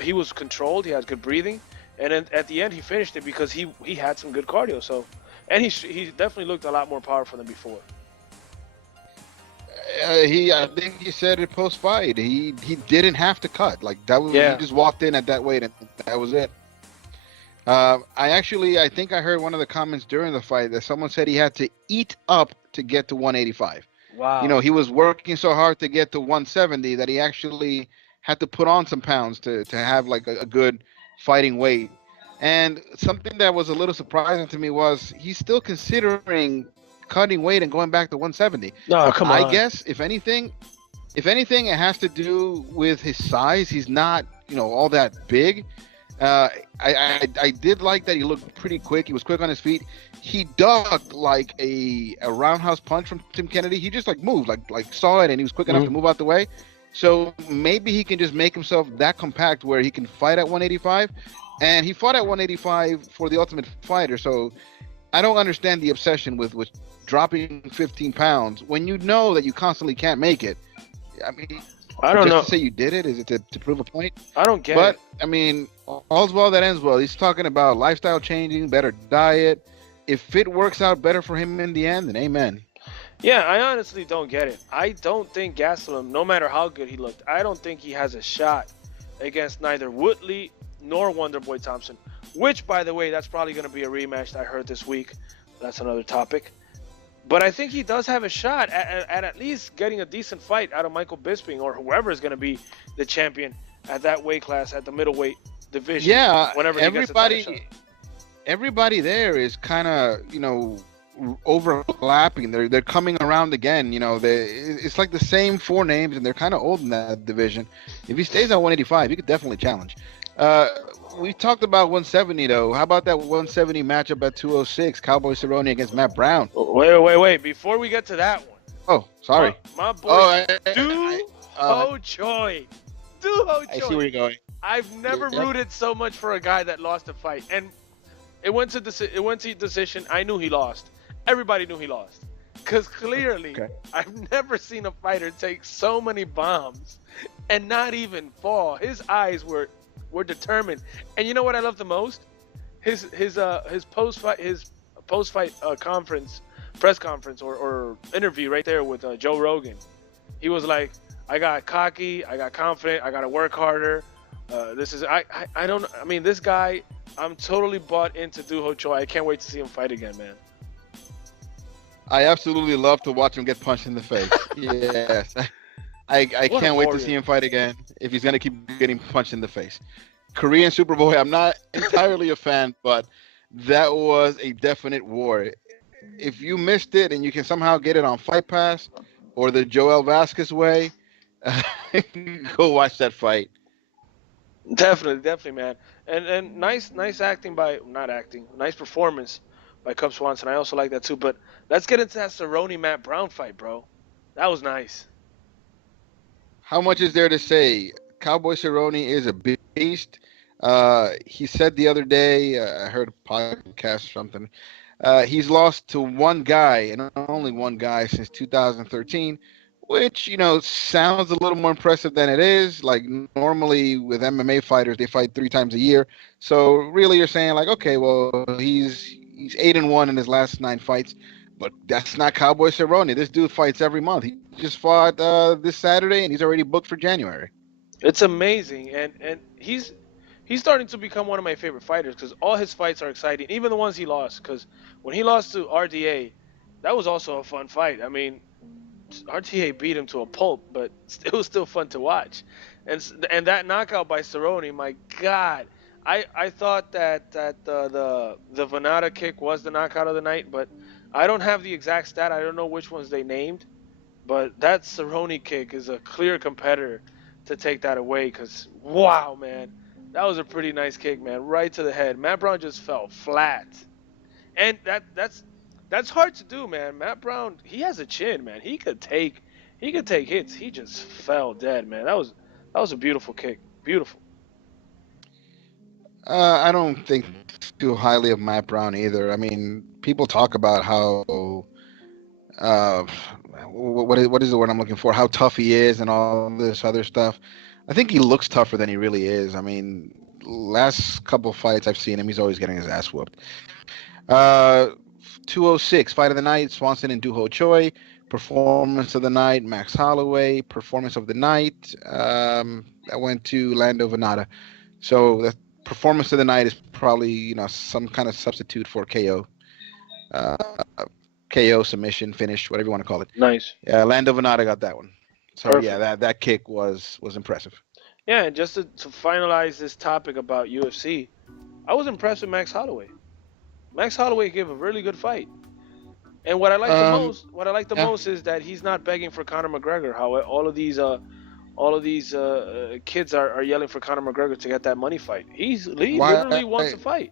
he was controlled. He had good breathing. And then at the end, he finished it because he had some good cardio. So, and he definitely looked a lot more powerful than before. I think he said it post fight. He didn't have to cut. Like that was, Yeah. he just walked in at that weight and that was it. I think I heard one of the comments during the fight that someone said he had to eat up to get to 185. Wow. He was working so hard to get to 170 that he actually had to put on some pounds to have like a good fighting weight. And something that was a little surprising to me was he's still considering cutting weight and going back to 170. No, come on. I guess if anything, it has to do with his size. He's not, all that big. I did like that he looked pretty quick. He was quick on his feet. He ducked like a roundhouse punch from Tim Kennedy. He just like moved, like saw it, and he was quick enough to move out the way. So maybe he can just make himself that compact where he can fight at 185. And he fought at 185 for the Ultimate Fighter. So I don't understand the obsession with dropping 15 pounds when you know that you constantly can't make it. I mean, I don't know. Just to say you did it, is it to prove a point? I don't get it. But I mean, all's well that ends well. He's talking about lifestyle changing, better diet. If it works out better for him in the end, then amen. Yeah, I honestly don't get it. I don't think Gastelum, no matter how good he looked, I don't think he has a shot against neither Woodley nor Wonderboy Thompson. Which, by the way, that's probably going to be a rematch that I heard this week. That's another topic. But I think he does have a shot at least getting a decent fight out of Michael Bisping or whoever is going to be the champion at that weight class, at the middleweight division. Yeah, whenever everybody there is kind of, overlapping. They're coming around again. It's like the same 4 names, and they're kind of old in that division. If he stays at 185, he could definitely challenge. We talked about 170 though. How about that 170 matchup at 206? Cowboy Cerrone against Matt Brown. Wait. Before we get to that one. Oh, sorry. My boy, Oh, Choi. I see where you're going. I've never rooted so much for a guy that lost a fight, and it went to decision. I knew he lost. Everybody knew he lost, because clearly I've never seen a fighter take so many bombs and not even fall. His eyes were determined. And you know what I love the most? His post fight press conference or interview right there with Joe Rogan. He was like, I got cocky, I got confident, I got to work harder. This guy, I'm totally bought into Doo Ho Choi. I can't wait to see him fight again, man. I absolutely love to watch him get punched in the face. Yes. I can't wait to see him fight again if he's going to keep getting punched in the face. Korean Superboy, I'm not entirely a fan, but that was a definite war. If you missed it and you can somehow get it on Fight Pass or the Joel Vasquez way, go watch that fight. Definitely, man. And nice nice performance by Cub Swanson. I also like that too. But let's get into that Cerrone Matt Brown fight, bro. That was nice. How much is there to say? Cowboy Cerrone is a beast. He said the other day, I heard a podcast or something, he's lost to one guy, and only one guy, since 2013, which, sounds a little more impressive than it is. Like, normally with MMA fighters, they fight 3 times a year. So really you're saying, like, okay, well, he's 8-1 in his last 9 fights. But that's not Cowboy Cerrone. This dude fights every month. He just fought this Saturday, and he's already booked for January. It's amazing, and he's starting to become one of my favorite fighters because all his fights are exciting, even the ones he lost. Because when he lost to RDA, that was also a fun fight. I mean, RDA beat him to a pulp, but it was still fun to watch. And that knockout by Cerrone, my God. I thought that the Venata kick was the knockout of the night, but I don't have the exact stat. I don't know which ones they named, but that Cerrone kick is a clear competitor to take that away. Cause wow, man, that was a pretty nice kick, man, right to the head. Matt Brown just fell flat, and that's hard to do, man. Matt Brown, he has a chin, man. He could take hits. He just fell dead, man. That was a beautiful kick. Beautiful. I don't think too highly of Matt Brown either. I mean, people talk about how uh, what is the word I'm looking for? How tough he is and all this other stuff. I think he looks tougher than he really is. I mean, last couple fights I've seen him, he's always getting his ass whooped. Uh, 206 fight of the night: Swanson and Duho Choi. Performance of the night: Max Holloway. Performance of the night, I went to Lando Venata. So the performance of the night is probably some kind of substitute for KO. Uh, KO, submission, finish, whatever you want to call it. Nice. Yeah, Lando Venata got that one. So Perfect. yeah, that kick was impressive. Yeah, and just to finalize this topic about UFC, I was impressed with Max Holloway. Max Holloway gave a really good fight. And what I like the yeah. most is that he's not begging for Conor McGregor. How all of these kids are yelling for Conor McGregor to get that money fight. He literally wants to fight.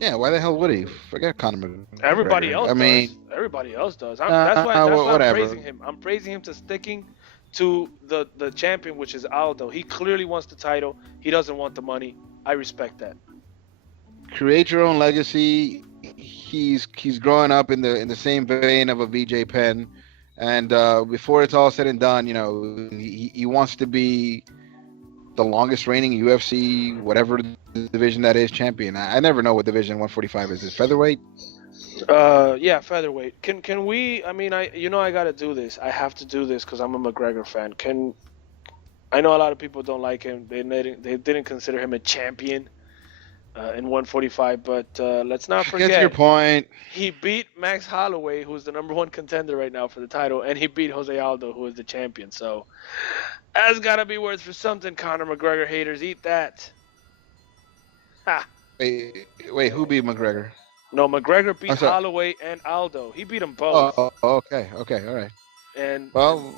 Yeah, why the hell would he? Forget Conor McGregor. Everybody else does. Everybody else does. That's why I'm praising him. I'm praising him to sticking to the champion, which is Aldo. He clearly wants the title. He doesn't want the money. I respect that. Create your own legacy. He's growing up in the same vein of a VJ Penn, and before it's all said and done, he wants to be the longest reigning UFC, whatever division that is, champion. I never know what division 145 is. Is it featherweight? Yeah, featherweight. Can we? I mean, I got to do this. I have to do this because I'm a McGregor fan. I know a lot of people don't like him. They didn't consider him a champion in 145, but let's not forget. Get your point. He beat Max Holloway, who's the number one contender right now for the title, and he beat Jose Aldo, who is the champion. So that's got to be worth for something, Conor McGregor haters. Eat that. Ha. Wait, who beat McGregor? No, McGregor beat Holloway and Aldo. He beat them both. Oh, okay, all right. And well,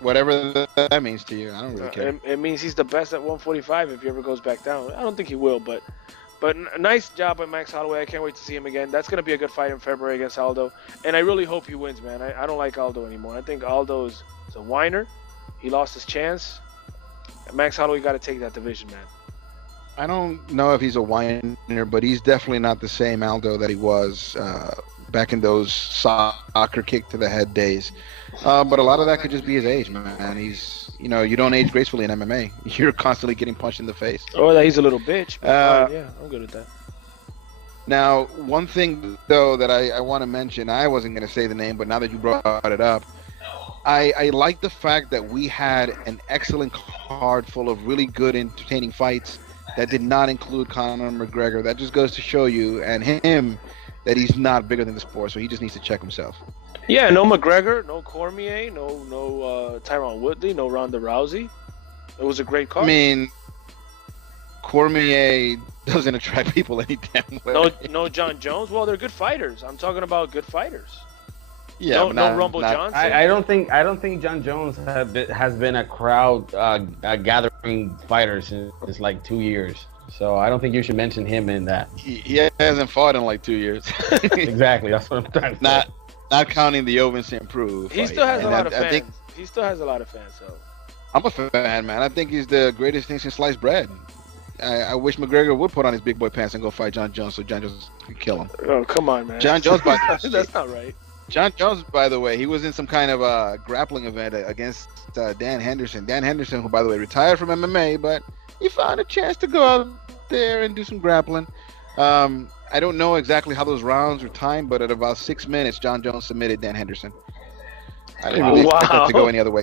whatever that means to you, I don't really care. It means he's the best at 145 if he ever goes back down. I don't think he will, but nice job by Max Holloway. I can't wait to see him again. That's going to be a good fight in February against Aldo, and I really hope he wins, man. I don't like Aldo anymore. I think Aldo is a whiner. He lost his chance. And Max Holloway got to take that division, man. I don't know if he's a whiner, but he's definitely not the same Aldo that he was back in those soccer kick to the head days. But a lot of that could just be his age, man. He's, you don't age gracefully in MMA. You're constantly getting punched in the face. Or that he's a little bitch. Yeah, I'm good at that. Now, one thing, though, that I want to mention, I wasn't going to say the name, but now that you brought it up, I like the fact that we had an excellent card full of really good, entertaining fights that did not include Conor McGregor. That just goes to show you and him that he's not bigger than the sport, so he just needs to check himself. Yeah, no McGregor, no Cormier, no Tyron Woodley, no Ronda Rousey. It was a great card. I mean, Cormier doesn't attract people any damn way. No John Jones. Well, they're good fighters. I'm talking about good fighters. Yeah, no Rumble Johnson. I don't think John Jones has been a crowd gathering fighter since like 2 years. So I don't think you should mention him in that. He hasn't fought in like 2 years. Exactly, that's what I'm trying to say. Not counting the Owen St. Preux. He still has a lot of fans. He still has a lot of fans. So I'm a fan, man. I think he's the greatest thing since sliced bread. I wish McGregor would put on his big boy pants and go fight John Jones so John Jones could kill him. Oh, come on, man. John Jones, that's not right. John Jones, by the way, he was in some kind of grappling event against Dan Henderson. Dan Henderson, who, by the way, retired from MMA, but he found a chance to go out there and do some grappling. I don't know exactly how those rounds were timed, but at about 6 minutes, John Jones submitted Dan Henderson. I didn't really expect that to go any other way.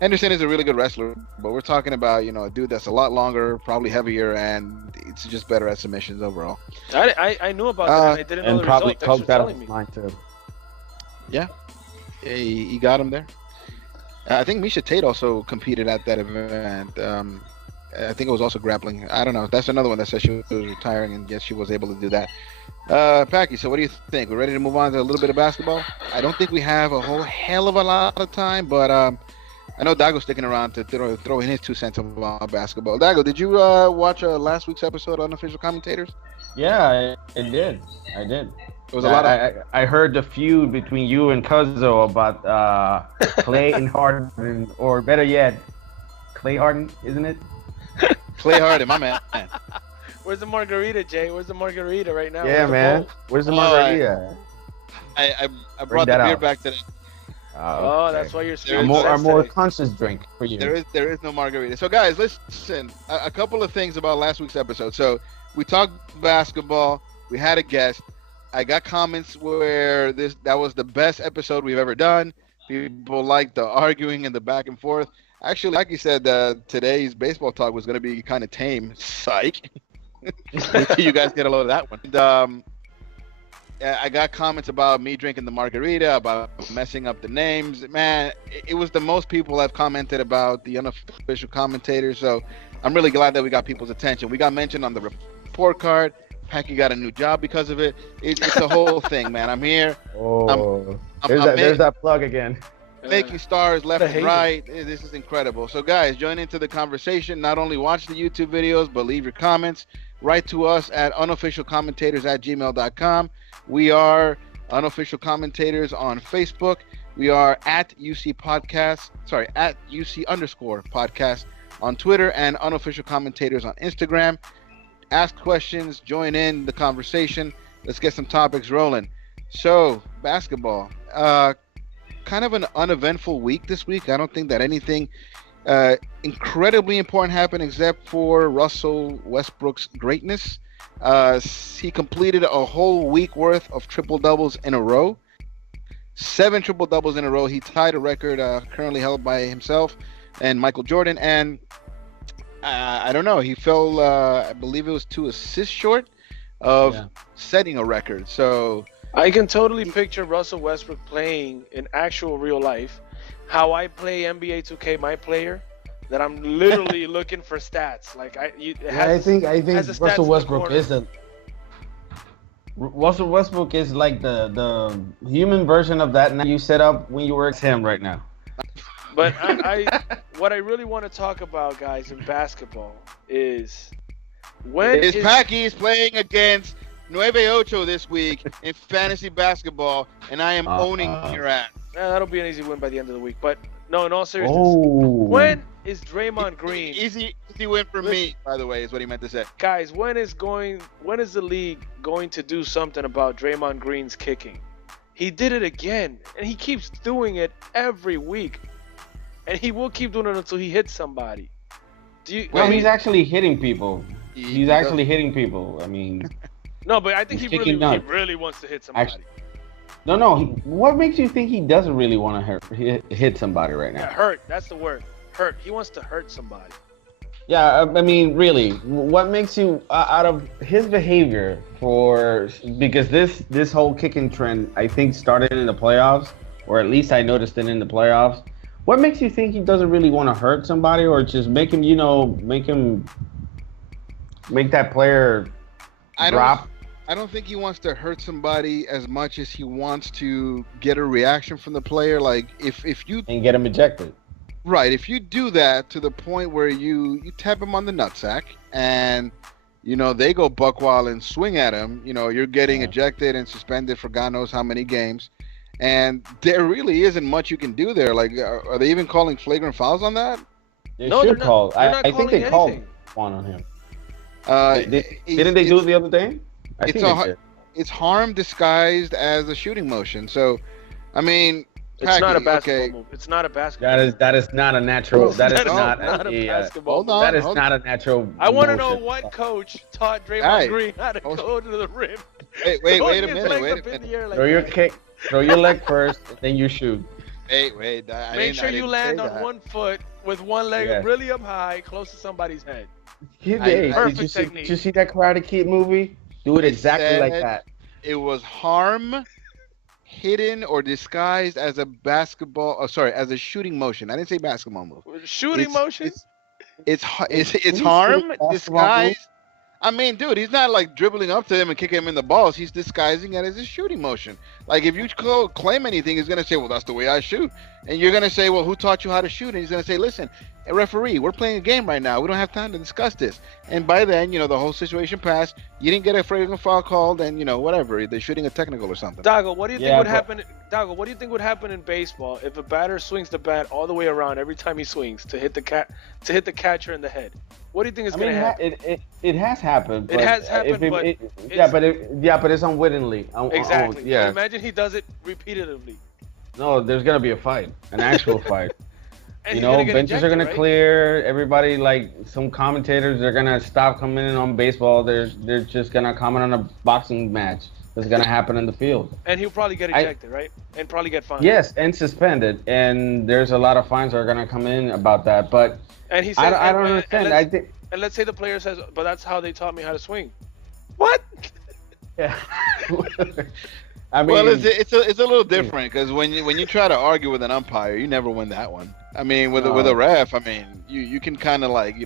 Henderson is a really good wrestler, but we're talking about, a dude that's a lot longer, probably heavier, and it's just better at submissions overall. I knew about that, and I didn't know the probably result. coked out of mine too. Yeah, he got him there. I think Misha Tate also competed at that event. I think it was also grappling. I don't know. That's another one that says she was retiring, and yes, she was able to do that. Packy, so what do you think? We're ready to move on to a little bit of basketball? I don't think we have a whole hell of a lot of time, but I know Dago's sticking around to throw in his 2 cents about basketball. Dago, did you watch last week's episode on Unofficial Commentators? Yeah, I did. I did. It was a lot of. I heard the feud between you and Cuzzo about Clay and Harden, or better yet, Clay Harden, isn't it? Clay Harden, my man. Where's the margarita, Jay? Where's the margarita right now? Yeah, man. Where's the margarita? I brought the beer back today. Oh, okay. that's why you're a more conscious drink for you. There is no margarita. So guys, listen. A couple of things about last week's episode. So we talked basketball. We had a guest. I got comments where that was the best episode we've ever done. People liked the arguing and the back and forth. Actually, like you said, today's baseball talk was going to be kind of tame. Psych. You guys get a load of that one. And, I got comments about me drinking the margarita, about messing up the names. Man, it was the most people have commented about the Unofficial Commentators. So I'm really glad that we got people's attention. We got mentioned on the report card. Packy got a new job because of it. It's a whole thing, man. I'm here. Oh, there's that plug again. Making stars left and right. This is incredible. So guys, join into the conversation. Not only watch the YouTube videos, but leave your comments. Write to us at unofficialcommentators@gmail.com. We are Unofficial Commentators on Facebook. We are at UC Podcast. Sorry, at UC_podcast on Twitter, and Unofficial Commentators on Instagram. Ask questions, join in the conversation. Let's get some topics rolling. So, basketball. Kind of an uneventful week this week. I don't think that anything incredibly important happened except for Russell Westbrook's greatness. He completed a whole week worth of triple doubles in a row. 7 triple doubles in a row. He tied a record currently held by himself and Michael Jordan. And I don't know. He fell, I believe it was 2 assists short of setting a record. So I can totally picture Russell Westbrook playing in actual real life. How I play NBA 2K, my player, that I'm literally looking for stats. Like I think Russell Westbrook is Russell Westbrook is like the human version of that you set up when you were at him right now. But what I really want to talk about, guys, in basketball is Packy is playing against 9-8 this week in fantasy basketball, and I am owning your ass. That'll be an easy win by the end of the week. But no, in all seriousness, when is Draymond Green? Easy win for me, by the way, is what he meant to say. Guys, when is the league going to do something about Draymond Green's kicking? He did it again, and he keeps doing it every week, and he will keep doing it until he hits somebody. He's actually hitting people. He's actually hitting people. I mean. No, but I think he really wants to hit somebody. No. What makes you think he doesn't really want to hit somebody right now? Yeah, hurt. That's the word. Hurt. He wants to hurt somebody. Yeah, I mean, really, what makes you out of his behavior because this whole kicking trend, I think, started in the playoffs, or at least I noticed it in the playoffs. What makes you think he doesn't really want to hurt somebody, or just make that player drop? I don't think he wants to hurt somebody as much as he wants to get a reaction from the player. Like if you and get him ejected. Right. If you do that to the point where you tap him on the nutsack and they go buck wild and swing at him, you're getting ejected and suspended for God knows how many games. And there really isn't much you can do there. Like, are they even calling flagrant fouls on that? They should call. I think they called one on him. Didn't they do it the other day? It's harm disguised as a shooting motion. So, I mean, it's not a basketball move. It's not a basketball. That is not a natural. That is not a basketball. That is not a natural. I want to know what coach taught Draymond Green how to go to the rim. Wait a minute. Throw your leg first, then you shoot. Wait. Make sure you land on one foot with one leg really up high, close to somebody's head. Perfect technique. Did you see that Karate Kid movie? Do it exactly like that. It was harm hidden or disguised as a basketball. Oh, sorry, as a shooting motion. I didn't say basketball move. Shooting motion? It's Can you say harm basketball move? disguised. I mean, dude, he's not like dribbling up to him and kicking him in the balls. He's disguising it as a shooting motion. Like if you claim anything, he's gonna say, "Well, that's the way I shoot," and you're gonna say, "Well, who taught you how to shoot?" And he's gonna say, "Listen, hey, referee, we're playing a game right now. We don't have time to discuss this." And by then, the whole situation passed. You didn't get a fragrant foul called, and whatever. They're shooting a technical or something. Dago, what do you think would happen? Dago, what do you think would happen in baseball if a batter swings the bat all the way around every time he swings to hit the catcher in the head? What do you think is going to happen? It has happened. It has happened, but it's unwittingly. Exactly. Yeah. Imagine he does it repeatedly. No, there's gonna be a fight, an actual fight. And he's gonna get benches ejected, are gonna right? clear. Everybody, like some commentators, they're gonna stop commenting on baseball. They're just gonna comment on a boxing match that's gonna happen in the field. And he'll probably get ejected, right? And probably get fined. Yes, and suspended. And there's a lot of fines that are gonna come in about that. But And he says, I don't understand. And let's say the player says, "But that's how they taught me how to swing." What? Yeah. I mean, well, it's a little different because when you try to argue with an umpire, you never win that one. I mean, with a ref, I mean, you can kind of like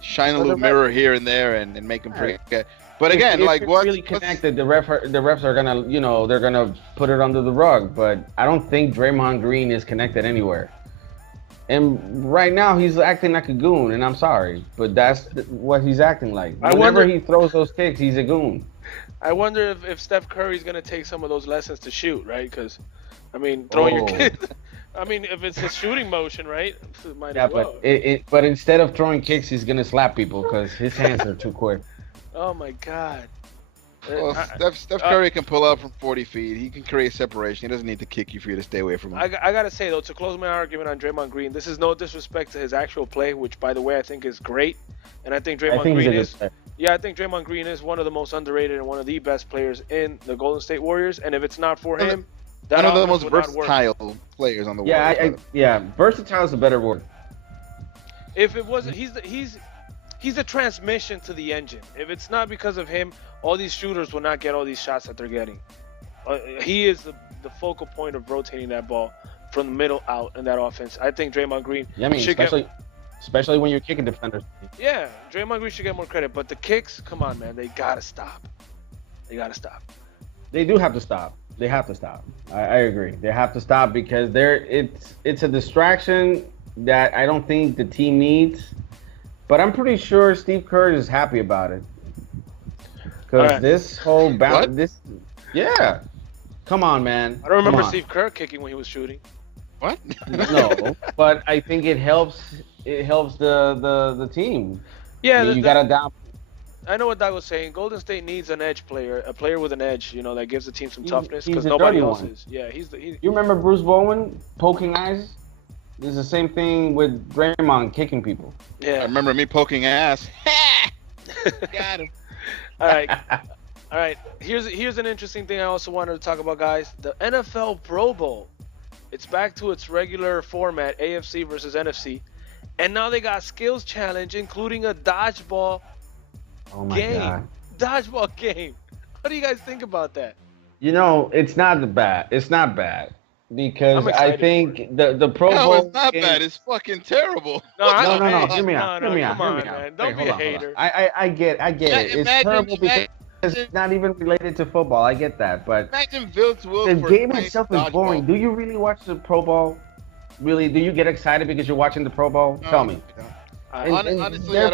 shine a little mirror here and there and make him forget. But again, if like it's what really connected, the refs are gonna they're gonna put it under the rug. But I don't think Draymond Green is connected anywhere. And right now he's acting like a goon, and I'm sorry, but that's what he's acting like. Whenever he throws those kicks, he's a goon. I wonder if Steph Curry's gonna take some of those lessons to shoot, right? Because, I mean, throwing your kid. I mean, if it's a shooting motion, right? Might as well. But instead of throwing kicks, he's gonna slap people because his hands are too quick. Oh my God. Well, Steph Curry can pull up from 40 feet. He can create separation. He doesn't need to kick you for you to stay away from him. I gotta say though, to close my argument on Draymond Green, this is no disrespect to his actual play, which by the way I think is great, and I think Draymond Green is. Yeah, I think Draymond Green is one of the most underrated and one of the best players in the Golden State Warriors. And if it's not for him, that one of the most would not work. versatile players on the world. Versatile is a better word. If it wasn't, he's the transmission to the engine. If it's not because of him, all these shooters will not get all these shots that they're getting. He is the focal point of rotating that ball from the middle out in that offense. I think Draymond Green should especially when you're kicking defenders. Yeah, Draymond Green should get more credit. But the kicks, come on, man, they gotta stop. They gotta stop. They do have to stop. They have to stop. I agree. They have to stop because it's a distraction that I don't think the team needs. But I'm pretty sure Steve Kerr is happy about it. Because this whole yeah. Come on, man. I don't remember Steve Kerr kicking when he was shooting. What? No, but I think it helps. It helps the team. Yeah, you got to down. I know what Doug was saying. Golden State needs an edge player, a player with an edge, that gives the team some toughness because nobody else is. Yeah, You remember Bruce Bowen poking eyes? It's the same thing with Draymond kicking people. Yeah. I remember me poking ass. Got him. All right. Here's an interesting thing I also wanted to talk about, guys. The NFL Pro Bowl. It's back to its regular format, AFC versus NFC. And now they got skills challenge, including a dodgeball game. God. Dodgeball game. What do you guys think about that? It's not bad. It's not bad. Because I think the Pro Bowl. No, it's not bad. It's fucking terrible. No. Hear me out. Man. Don't be a hater. I get it. It's terrible because it's not even related to football. I get that, but imagine Vince Wilfork. The game itself is boring. Do you really watch the Pro Bowl? Really? Do you get excited because you're watching the Pro Bowl? No, Tell me. Honestly, I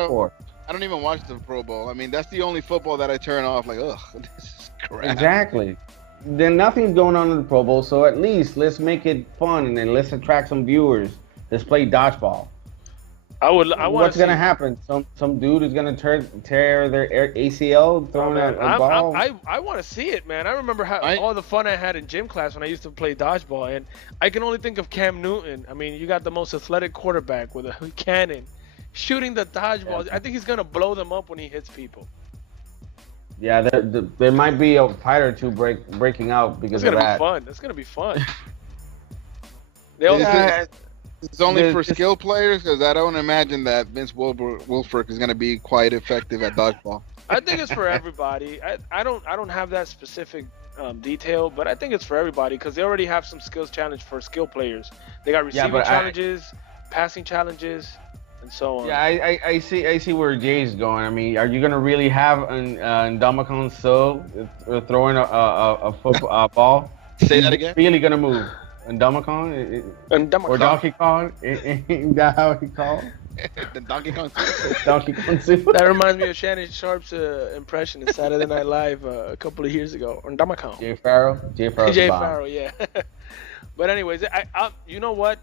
don't even watch the Pro Bowl. I mean, that's the only football that I turn off. Like, ugh, this is crap. Exactly. Then nothing's going on in the Pro Bowl, so at least let's make it fun and then let's attract some viewers. Let's play dodgeball. What's gonna happen? Some dude is gonna tear their ACL throwing a ball. I want to see it, man. I remember all the fun I had in gym class when I used to play dodgeball, and I can only think of Cam Newton. I mean, you got the most athletic quarterback with a cannon shooting the dodgeball. I think he's gonna blow them up when he hits people. Yeah, there might be a fight or two breaking out because of that. That's gonna be fun. It's only for skill players because I don't imagine that Vince Wilfork is going to be quite effective at dodgeball. I think it's for everybody. I don't have that specific detail, but I think it's for everybody because they already have some skills challenge for skill players. They got Yeah, receiving but challenges, passing challenges, and so on. Yeah, I see where Jay's going. I mean, are you gonna really have an Ndamukong So throwing a football ball? Say He's that again. really gonna move Ndamukong And or Donkey Kong? Is that how he called? The Donkey Kong. Donkey Kong Soup. That reminds me of Shannon Sharp's impression in Saturday Night Live a couple of years ago. On Damakon. Jay Farrell. Jay Farrell's Jay the bomb. Farrell, yeah. But anyways, I you know what?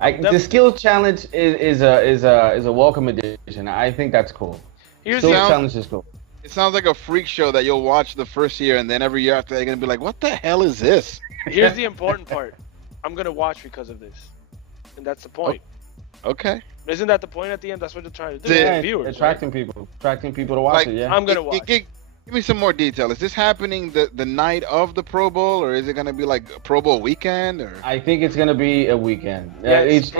The skill challenge is a welcome addition. I think that's cool. Here's Skill the challenge is cool. It sounds like a freak show that you'll watch the first year, and then every year after they're gonna be like, "What the hell is this?" here's the important part. I'm gonna watch because of this, and that's the point. Okay. Isn't that the point at the end? That's what they're trying to do. Yeah, with viewers, attracting right? people to watch Like, it. Yeah. I'm gonna watch. Give me some more detail. Is this happening the night of the Pro Bowl, or is it gonna be like a Pro Bowl weekend? Or I think it's gonna be a weekend. Yeah, It's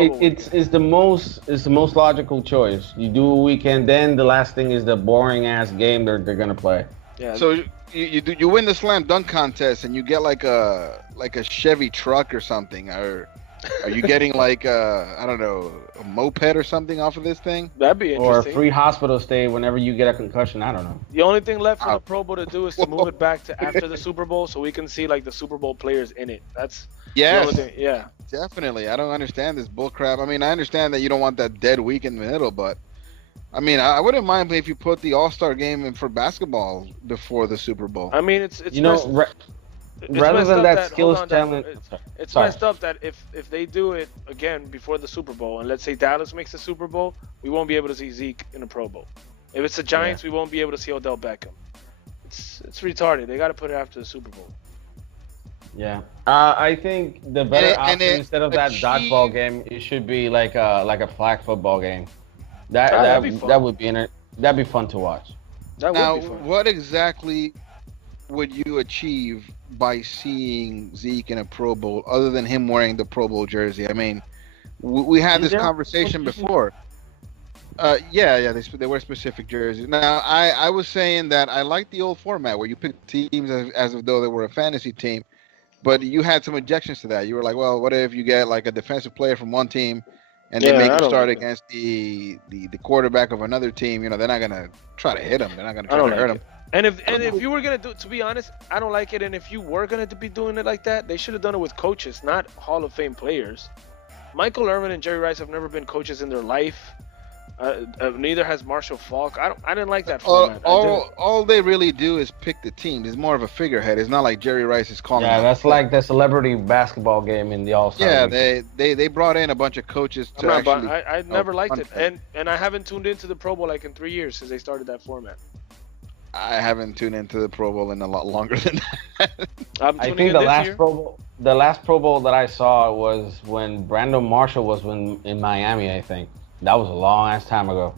the most logical choice. You do a weekend, then the last thing is the boring ass game they're gonna play. Yeah. so you win the slam dunk contest, and you get like a Chevy truck or something, or are you getting like I don't know, a moped or something off of this thing? That'd be Or a interesting. free hospital stay whenever you get a concussion. I don't know. The only thing left for the Pro Bowl to do is to move it back to after the Super Bowl, so we can see like the Super Bowl players in it. That's the Yes, only thing. Yeah. definitely. I don't understand this bull crap. I mean, I understand that you don't want that dead week in the middle, but I mean, I wouldn't mind if you put the All-Star game in for basketball before the Super Bowl. I mean, it's You know, messed- it's rather messed than up that hold skills on, Dad. challenge. It's Sorry. messed up that if they do it again before the Super Bowl, and let's say Dallas makes the Super Bowl, we won't be able to see Zeke in a Pro Bowl. If it's the Giants, we won't be able to see Odell Beckham. It's retarded. They got to put it after the Super Bowl. Yeah. I think the better And option it instead of that achieve- dodgeball game, it should be like a flag football game. That'd be fun. That'd be fun to watch. That Now, would be fun. what exactly would you achieve by seeing Zeke in a Pro Bowl, other than him wearing the Pro Bowl jersey? I mean, we had this Yeah. conversation before. Yeah, they wear specific jerseys. Now, I was saying that I like the old format where you pick teams as if though they were a fantasy team, but you had some objections to that. You were like, well, what if you get like a defensive player from one team and they Yeah, make I him don't start like that. against the quarterback of another team? You know, they're not gonna try to hit him. They're not gonna I try don't to hurt like him. it. And if you were gonna do, to be honest, I don't like it. And if you were gonna be doing it like that, they should have done it with coaches, not Hall of Fame players. Michael Irvin and Jerry Rice have never been coaches in their life. Neither has Marshall Falk. I didn't like that format. All they really do is pick the team. It's more of a figurehead. It's not like Jerry Rice is calling. Yeah, it. that's like the celebrity basketball game in the All-Star. Yeah, they brought in a bunch of coaches to actually. I never liked it, fun and I haven't tuned into the Pro Bowl like in 3 years since they started that format. I haven't tuned into the Pro Bowl in a lot longer than that. I'm I tuning think in the this last year. the last Pro Bowl that I saw was when Brandon Marshall was in Miami. I think that was a long ass time ago.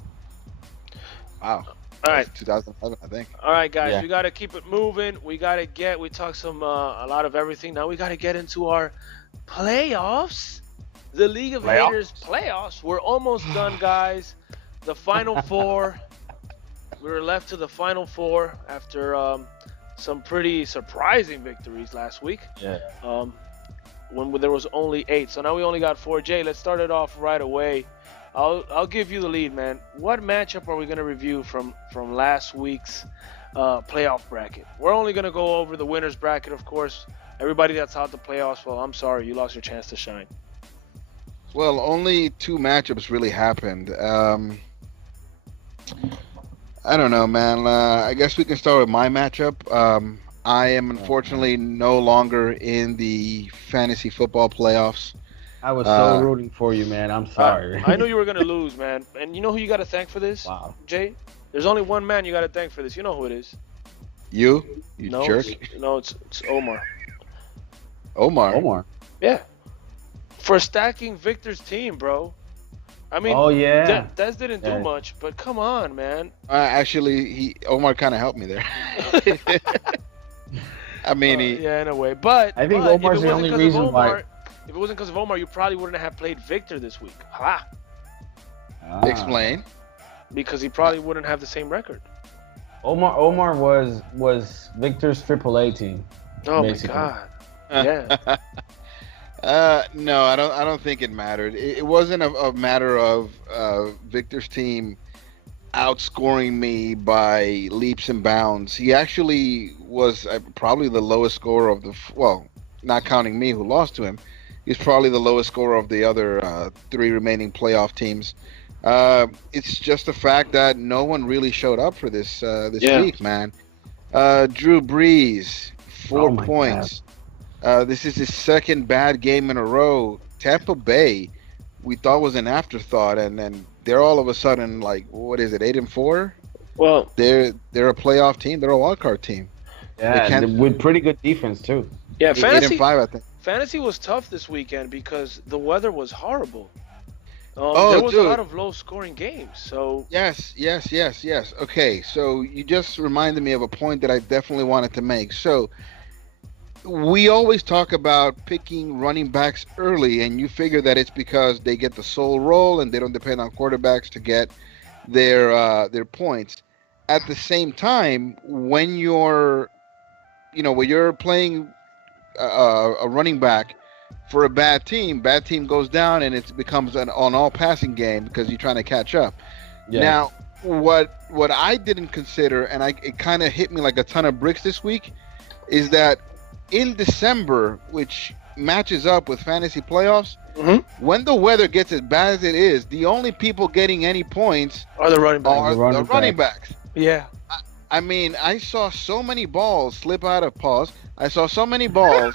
Wow. All right. 2011, I think. All right, guys, Yeah. we got to keep it moving. We talked some a lot of everything. Now we got to get into our playoffs. The League of Playoffs? Haters playoffs. We're almost done, guys. The Final Four. We were left to the Final Four after some pretty surprising victories last week. Yeah. When there was only 8. So now we only got 4. Jay, let's start it off right away. I'll give you the lead, man. What matchup are we going to review from last week's playoff bracket? We're only going to go over the winner's bracket, of course. Everybody that's out the playoffs, well, I'm sorry, you lost your chance to shine. Well, only 2 matchups really happened. I don't know, man. I guess we can start with my matchup. I am unfortunately no longer in the fantasy football playoffs. I was so rooting for you, man. I'm sorry. I knew you were going to lose, man. And you know who you got to thank for this, Wow. Jay? There's only one man you got to thank for this. You know who it is. You No, jerk. It's Omar. Omar. Yeah. For stacking Victor's team, bro. I mean, Oh yeah. Des didn't do Yeah. much, but come on, man. Actually, Omar kind of helped me there. I mean, Yeah, in a way. But I think but Omar's if it the wasn't only 'cause of reason why- Omar, if it wasn't because of Omar, you probably wouldn't have played Victor this week. explain. Because he probably wouldn't have the same record. Omar was Victor's AAA team. Oh Basically. my God. Yeah. No, I don't think it mattered. It wasn't a matter of Victor's team outscoring me by leaps and bounds. He actually was probably the lowest scorer of well, not counting me who lost to him. He's probably the lowest scorer of the other three remaining playoff teams. It's just the fact that no one really showed up for this week, man. Drew Brees, 4 points. This is his second bad game in a row. Tampa Bay, we thought was an afterthought, and then they're all of a sudden like, what is it, 8-4? Well, they're a playoff team. They're a wild card team. Yeah, with pretty good defense too. Yeah, fantasy 8-5, I think. Fantasy was tough this weekend because the weather was horrible. There was a lot of low-scoring games. So yes. Okay, so you just reminded me of a point that I definitely wanted to make. So we always talk about picking running backs early, and you figure that it's because they get the sole role and they don't depend on quarterbacks to get their points. At the same time, when you're playing a running back for a bad team goes down and it becomes an all passing game because you're trying to catch up. Yeah. Now, what I didn't consider, and it kind of hit me like a ton of bricks this week, is that in December, which matches up with fantasy playoffs, when the weather gets as bad as it is, the only people getting any points are the running backs. Yeah. I mean, I saw so many balls slip out of pause. I saw so many balls.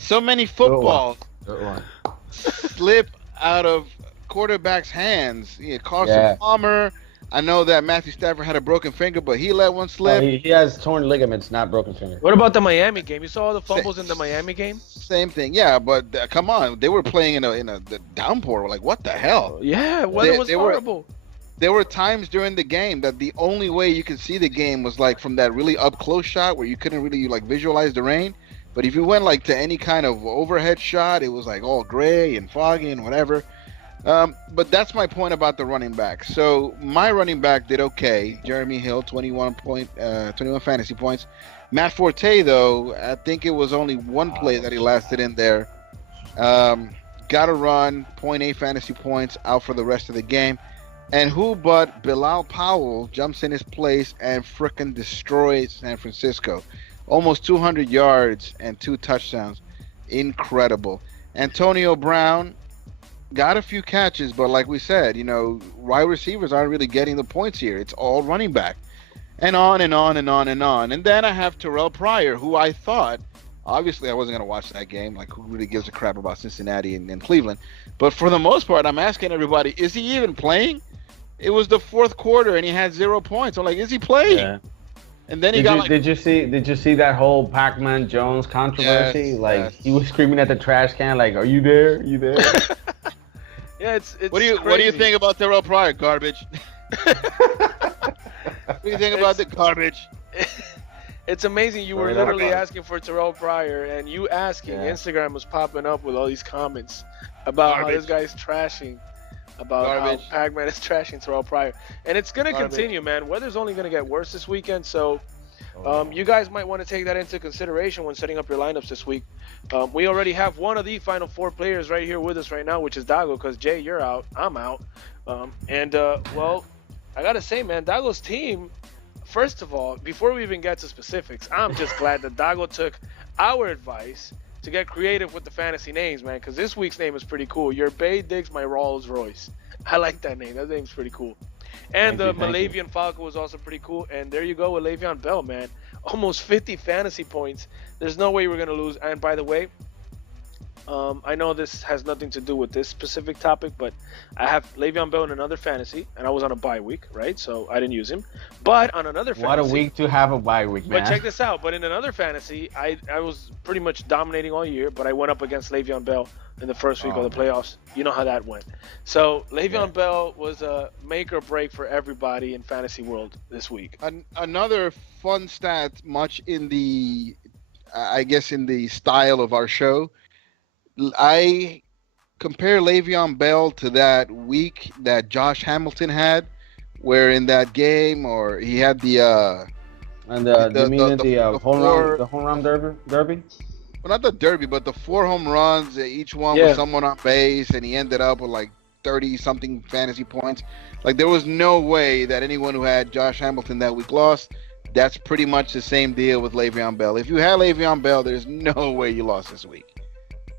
so many footballs slip out of quarterbacks' hands. Carson Palmer. I know that Matthew Stafford had a broken finger, but he let one slip. He has torn ligaments, not broken finger. What about the Miami game? You saw all the fumbles in the Miami game? Same thing, yeah. But come on, they were playing in a downpour. Like, what the hell? Yeah, weather was horrible. There were times during the game that the only way you could see the game was like from that really up close shot where you couldn't really like visualize the rain. But if you went like to any kind of overhead shot, it was like all gray and foggy and whatever. But that's my point about the running back. So my running back did okay. Jeremy Hill, 21 fantasy points. Matt Forte, though, I think it was only one play that he lasted in there. Got a run, 0.8 fantasy points, out for the rest of the game. And who but Bilal Powell jumps in his place and frickin' destroys San Francisco. Almost 200 yards and 2 touchdowns. Incredible. Antonio Brown got a few catches, but like we said, wide receivers aren't really getting the points here. It's all running back. And on and on and on and on. And then I have Terrell Pryor, who I thought, obviously I wasn't going to watch that game. Like, who really gives a crap about Cincinnati and Cleveland? But for the most part, I'm asking everybody, is he even playing? It was the fourth quarter and he had 0 points. I'm like, is he playing? Yeah. And then did you see that whole Pac-Man Jones controversy? Yes. He was screaming at the trash can, like, "Are you there? Are you there?" Yeah, it's What do you think about Terrell Pryor? Garbage. What do you think about the garbage? It's amazing. You were literally asking for Terrell Pryor, and you asking, Instagram was popping up with all these comments about how this guy's trashing, about how Pac-Man is trashing Terrell Pryor. And it's going to continue, man. Weather's only going to get worse this weekend, so you guys might want to take that into consideration when setting up your lineups this week. We already have one of the final 4 players right here with us right now, which is Dago, because Jay, you're out. I'm out. Well, I got to say, man, Dago's team, first of all, before we even get to specifics, I'm just glad that Dago took our advice to get creative with the fantasy names, man, because this week's name is pretty cool. Your Bay Diggs, my Rolls Royce. I like that name. That name's pretty cool. And the Malavian Falcon was also pretty cool. And there you go with Le'Veon Bell, man. Almost 50 fantasy points. There's no way we're going to lose. And by the way, I know this has nothing to do with this specific topic, but I have Le'Veon Bell in another fantasy, and I was on a bye week, right? So I didn't use him. But on another fantasy... What a week to have a bye week, man. But check this out. But in another fantasy, I was pretty much dominating all year, but I went up against Le'Veon Bell in the first week of the playoffs. You know how that went. So Le'Veon Bell was a make or break for everybody in fantasy world this week. Another fun stat, much in the, I guess, in the style of our show, I compare Le'Veon Bell to that week that Josh Hamilton had, where in that game, or he had And do you mean the four, the home run derby? well, not the derby, but the 4 home runs, each one with Yeah. someone on base, and he ended up with like 30 something fantasy points. Like there was no way that anyone who had Josh Hamilton that week lost. That's pretty much the same deal with Le'Veon Bell. If you had Le'Veon Bell, there's no way you lost this week.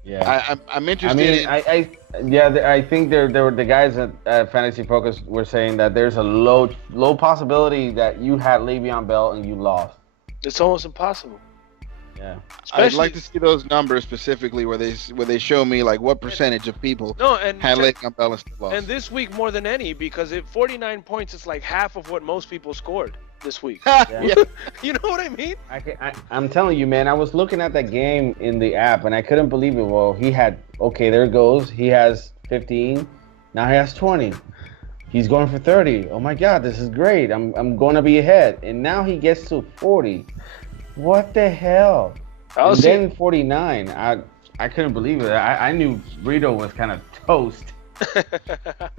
Yeah. I'm I interested. mean, I think there were the guys at Fantasy Focus were saying that there's a low possibility that you had Le'Veon Bell and you lost. It's almost impossible. Yeah. I'd like to see those numbers specifically where they show me like what percentage of people had Le'Veon Bell and still lost. And this week more than any, because at 49 points, it's like half of what most people scored this week. Yeah. You know what I mean? I'm telling you, man. I was looking at that game in the app and I couldn't believe it. Well, he had there it goes. He has 15. Now he has 20. He's going for 30. Oh my God, this is great. I'm going to be ahead. And now he gets to 40. What the hell? And then 49. I couldn't believe it. I knew Brito was kind of toast.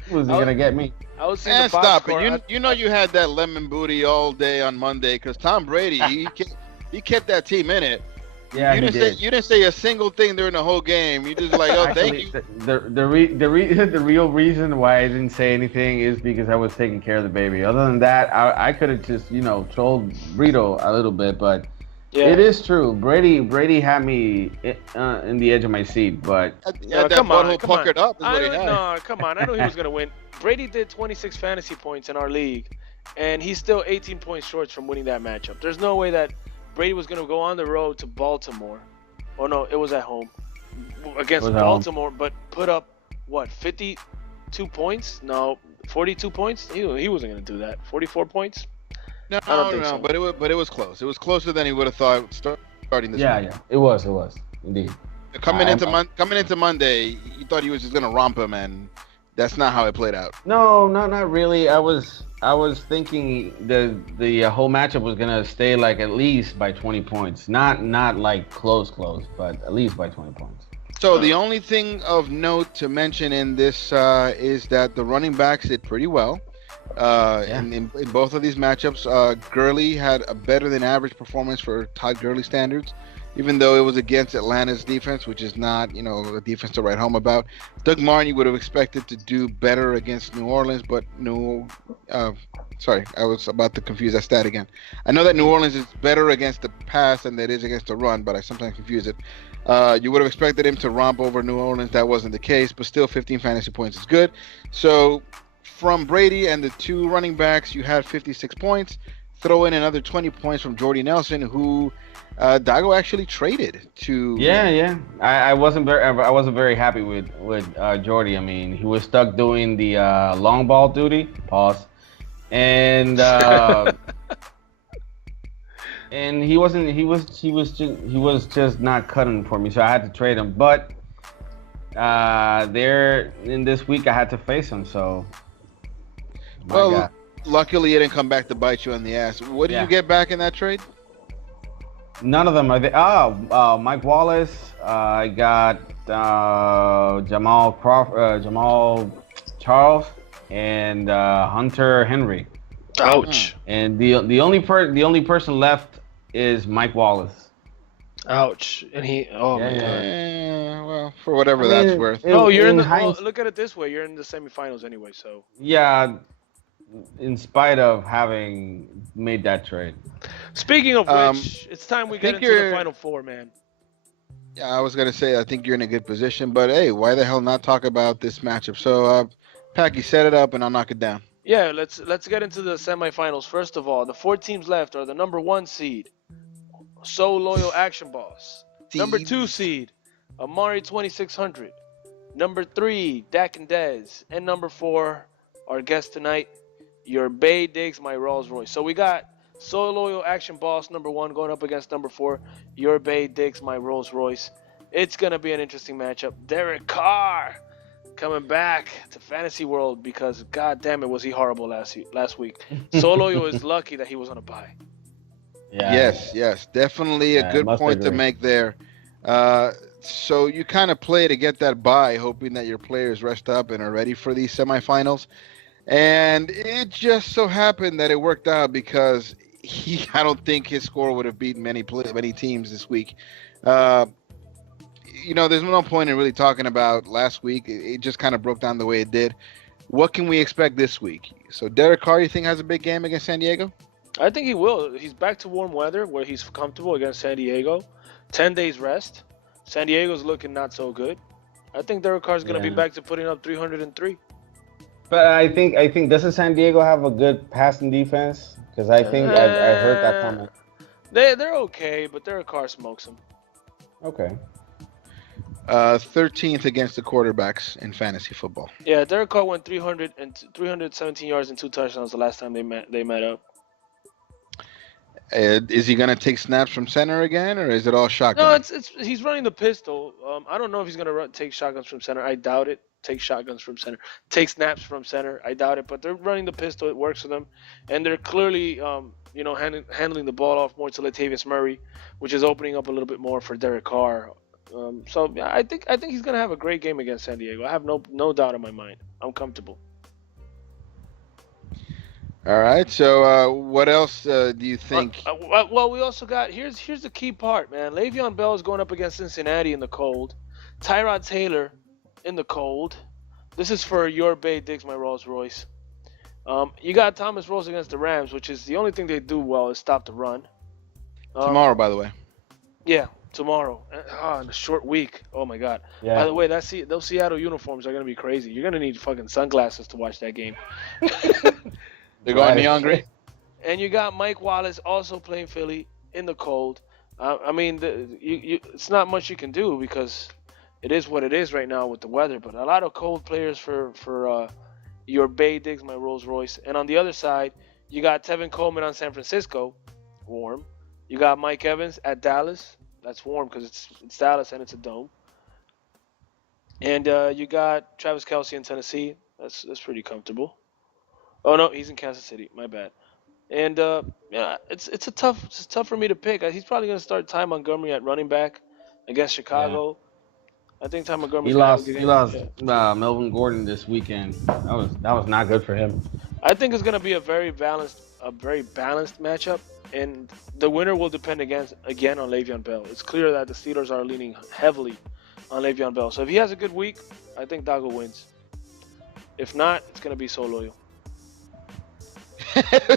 He wasn't gonna get me. I was seeing the box stop score. it. You know you had that lemon booty all day on Monday because Tom Brady he kept that team in it. Yeah, you didn't say a single thing during the whole game. You just like, oh, thank you. The real reason why I didn't say anything is because I was taking care of the baby. Other than that, I could have just trolled Brito a little bit, but Yeah. it is true. Brady had me in the edge of my seat, but Yeah, that butthole puckered up is what he had. No, come on. I knew he was going to win. Brady did 26 fantasy points in our league, and he's still 18 points short from winning that matchup. There's no way that Brady was going to go on the road to Baltimore. Oh, no, it was at home against Baltimore, but put up, 52 points? No, 42 points? He wasn't going to do that. 44 points? No, so. but it was close. It was closer than he would have thought starting this week. yeah, it was indeed. Coming into Monday, you thought he was just gonna romp him, and that's not how it played out. No, not really. I was thinking the whole matchup was gonna stay like at least by 20 points, not like close, but at least by 20 points. So the only thing of note to mention in this is that the running backs did pretty well. In both of these matchups, Gurley had a better than average performance for Todd Gurley standards, even though it was against Atlanta's defense, which is not, a defense to write home about. Doug Martin, you would have expected to do better against New Orleans, but sorry, I was about to confuse that stat again. I know that New Orleans is better against the pass than it is against the run, but I sometimes confuse it. You would have expected him to romp over New Orleans. That wasn't the case, but still 15 fantasy points is good. So from Brady and the two running backs, you had 56 points. Throw in another 20 points from Jordy Nelson, who Dago actually traded to. Yeah. I wasn't very happy with Jordy. I mean, he was stuck doing the long ball duty. Pause. And and he was just not cutting for me, so I had to trade him. But there in this week, I had to face him. So. God. Luckily, it didn't come back to bite you on the ass. What did you get back in that trade? None of them. Mike Wallace. I got Jamal Charles, and Hunter Henry. Ouch. And the only person left is Mike Wallace. Ouch. And he. Oh my God. Yeah, well, for whatever that's worth. You're in the. Look at it this way. You're in the semifinals anyway. So. Yeah. In spite of having made that trade. Speaking of which, it's time we get into the Final Four, man. Yeah, I was going to say, I think you're in a good position, but hey, why the hell not talk about this matchup? So, Packy, set it up and I'll knock it down. Yeah, let's get into the semifinals. First of all, the 4 teams left are the number 1 seed, So Loyal Action Boss. Number 2 seed, Amari 2600. Number 3, Dak and Dez. And number 4, our guest tonight, Your Bay Digs My Rolls Royce. So we got So Loyal Action Boss number 1 going up against number 4, Your Bay Digs My Rolls Royce. It's going to be an interesting matchup. Derek Carr coming back to Fantasy World because, god damn it, was he horrible last week. So Loyal is lucky that he was on a bye. Yeah. Yes. Definitely a good point to make there. So you kind of play to get that bye, hoping that your players rest up and are ready for these semifinals. And it just so happened that it worked out because I don't think his score would have beaten many teams this week. Uh, there's no point in really talking about last week. It just kind of broke down the way it did. What can we expect this week? So Derek Carr, you think has a big game against San Diego? I think he will. He's back to warm weather where he's comfortable against San Diego. 10 days rest. San Diego's looking not so good. I think Derek Carr's going to be back to putting up 303. But I think doesn't San Diego have a good passing defense? Because I think I heard that comment. They're okay, but Derek Carr smokes them. Okay. 13th against the quarterbacks in fantasy football. Yeah, Derek Carr went 317 yards and 2 touchdowns the last time they met up. Is he going to take snaps from center again, or is it all shotgun? No, he's running the pistol. I don't know if he's going to take shotguns from center. I doubt it. Take shotguns from center. Take snaps from center. I doubt it. But they're running the pistol. It works for them, and they're clearly, handling the ball off more to Latavius Murray, which is opening up a little bit more for Derek Carr. So I think he's going to have a great game against San Diego. I have no doubt in my mind. I'm comfortable. All right. So what else do you think? Well, we also got here's the key part, man. Le'Veon Bell is going up against Cincinnati in the cold. Tyrod Taylor in the cold. This is for your Bay Diggs, my Rolls Royce. You got Thomas Rose against the Rams, which is the only thing they do well is stop the run. Tomorrow, by the way. Yeah, tomorrow. In a short week. Oh my God. Yeah. By the way, those Seattle uniforms are gonna be crazy. You're gonna need fucking sunglasses to watch that game. They're going neon green. And you got Mike Wallace also playing Philly in the cold. It's not much you can do because it is what it is right now with the weather. But a lot of cold players for your Bay Diggs, my Rolls Royce. And on the other side, you got Tevin Coleman on San Francisco, warm. You got Mike Evans at Dallas. That's warm because it's Dallas and it's a dome. And you got Travis Kelce in Tennessee. That's pretty comfortable. Oh no, he's in Kansas City. My bad. And it's tough for me to pick. He's probably gonna start Ty Montgomery at running back against Chicago. Yeah. I think Ty Montgomery. He lost Melvin Gordon this weekend. That was not good for him. I think it's gonna be a very balanced matchup, and the winner will depend again on Le'Veon Bell. It's clear that the Steelers are leaning heavily on Le'Veon Bell. So if he has a good week, I think Dago wins. If not, it's gonna be so loyal.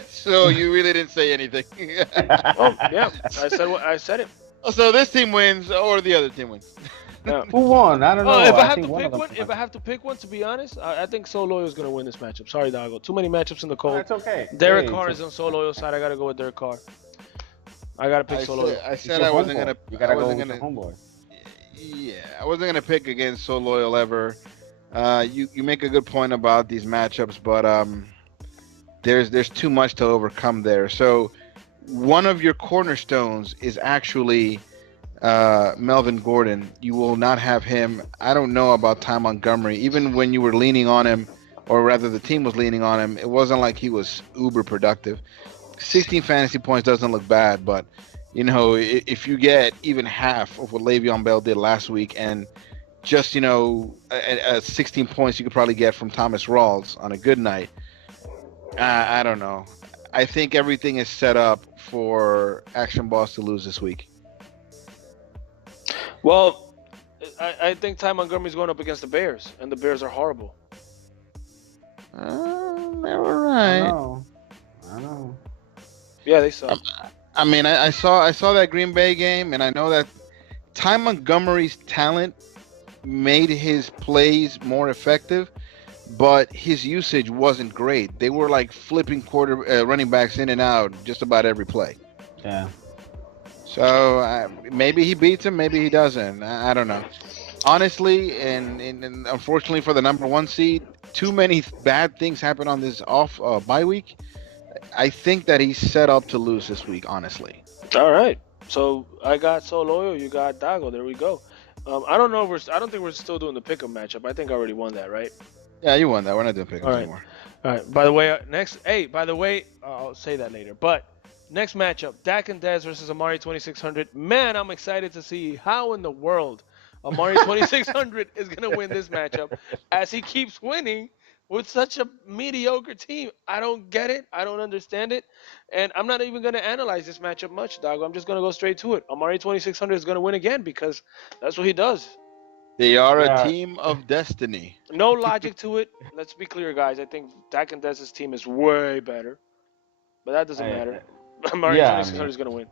So you really didn't say anything. Oh yeah, I said it. So this team wins, or the other team wins. Yeah. Who won? I don't know. If I have to pick one, to be honest, I think So Loyal is gonna win this matchup. Sorry, Dago. Too many matchups in the cold. That's okay. Derek Carr is on So Loyal side. I gotta go with Derek Carr. I gotta pick So Loyal. I said I wasn't gonna. You gotta go with the homeboy. Yeah, I wasn't gonna pick against So Loyal ever. You make a good point about these matchups, but there's too much to overcome there. So one of your cornerstones is actually Melvin Gordon. You will not have him. I don't know about Ty Montgomery. Even when you were leaning on him, or rather the team was leaning on him, it wasn't like he was uber productive. 16 fantasy points doesn't look bad, but if you get even half of what Le'Veon Bell did last week, and just 16 points you could probably get from Thomas Rawls on a good night. I don't know. I think everything is set up for Action Boss to lose this week. Well, I think Ty Montgomery's going up against the Bears, and the Bears are horrible. All right. I know. Yeah, they suck. I mean, I saw that Green Bay game, and I know that Ty Montgomery's talent made his plays more effective, but his usage wasn't great. They were like flipping running backs in and out just about every play. Yeah. So maybe he beats him, maybe he doesn't. I don't know. Honestly, and unfortunately for the number one seed, too many bad things happen on this bye week. I think that he's set up to lose this week, honestly. All right. So I got So Loyal, you got Dago. There we go. I don't know. I don't think we're still doing the pick'em matchup. I think I already won that, right? Yeah, you won that. We're not doing pick'ems anymore. All right. By the way, I'll say that later. But next matchup, Dak and Dez versus Amari 2600. Man, I'm excited to see how in the world Amari 2600 is going to win this matchup as he keeps winning with such a mediocre team. I don't get it. I don't understand it. And I'm not even going to analyze this matchup much, dog. I'm just going to go straight to it. Amari 2600 is going to win again because that's what he does. They are a Yeah. team of destiny. No logic to it. Let's be clear, guys. I think Dak and Dez's team is way better. But that doesn't matter. Amari 2600 is going to win.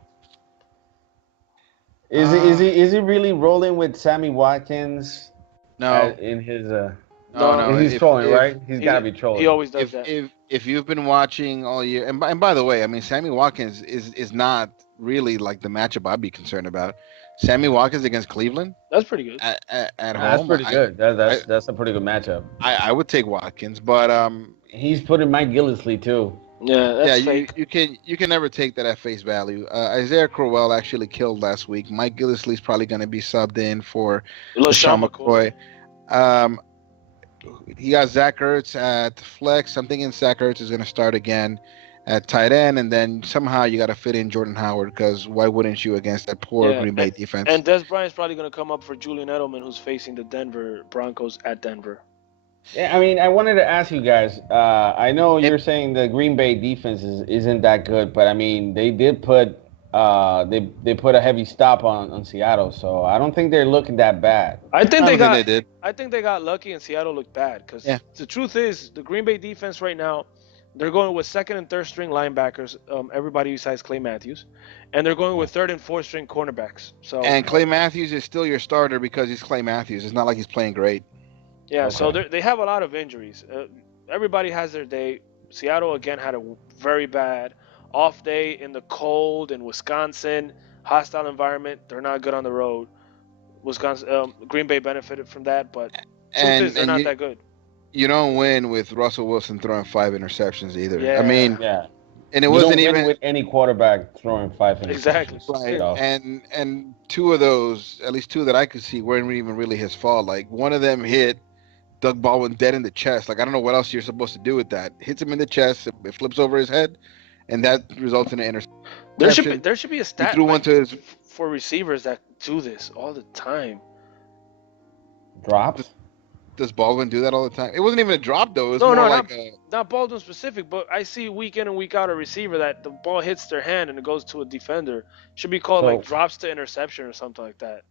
Is he really rolling with Sammy Watkins? No, In his no. he's trolling, right? He's got to be He trolling. always does that. If you've been watching all year, and by the way, I mean Sammy Watkins is not really like the matchup I'd be concerned about. Sammy Watkins against Cleveland That's pretty good. at home. That's pretty good. That's a pretty good matchup. I would take Watkins, but He's putting Mike Gillislee too. Yeah, that's yeah, fake. you can never take that at face value. Isaiah Crowell actually killed last week. Mike Gillislee's probably going to be subbed in for LaShawn LaShawn McCoy. He got Zach Ertz at flex. I'm thinking Zach Ertz is going to start again at tight end, and then somehow you got to fit in Jordan Howard because why wouldn't you against that poor Green Bay defense? And Des Bryant's probably going to come up for Julian Edelman, who's facing the Denver Broncos at Denver. Yeah, I mean, I wanted to ask you guys. I know you're saying the Green Bay defense isn't that good, but I mean, they did put they put a heavy stop on Seattle, so I don't think they're looking that bad. I think they they did. I think they got lucky and Seattle looked bad because the truth is the Green Bay defense right now, they're going with second and third string linebackers, everybody besides Clay Matthews, and they're going with third and fourth string cornerbacks. So And Clay Matthews is still your starter because he's Clay Matthews. It's not like he's playing great. yeah, Okay. so they have a lot of injuries. Everybody has their day. Seattle again had a very bad off day in the cold in Wisconsin, hostile environment. They're not good on the road. Wisconsin, Green Bay benefited from that, but truth is they're not that good. You don't win with Russell Wilson throwing 5 interceptions either. Yeah. I mean, Yeah, and it you wasn't don't win even with any quarterback throwing 5 interceptions. Exactly. right. So, And two of those, at least two that I could see, weren't even really his fault. Like one of them hit Doug Baldwin dead in the chest. Like I don't know what else you're supposed to do with that. Hits him in the chest, it flips over his head, and that results in an interception. There should be a stat He threw one to his for receivers that do this all the time. drops. Does Baldwin do that all the time? It wasn't even a drop though. It was No, more no, like Not Baldwin specific, but I see week in and week out a receiver that the ball hits their hand and it goes to a defender. Should be called like drops to interception or something like that.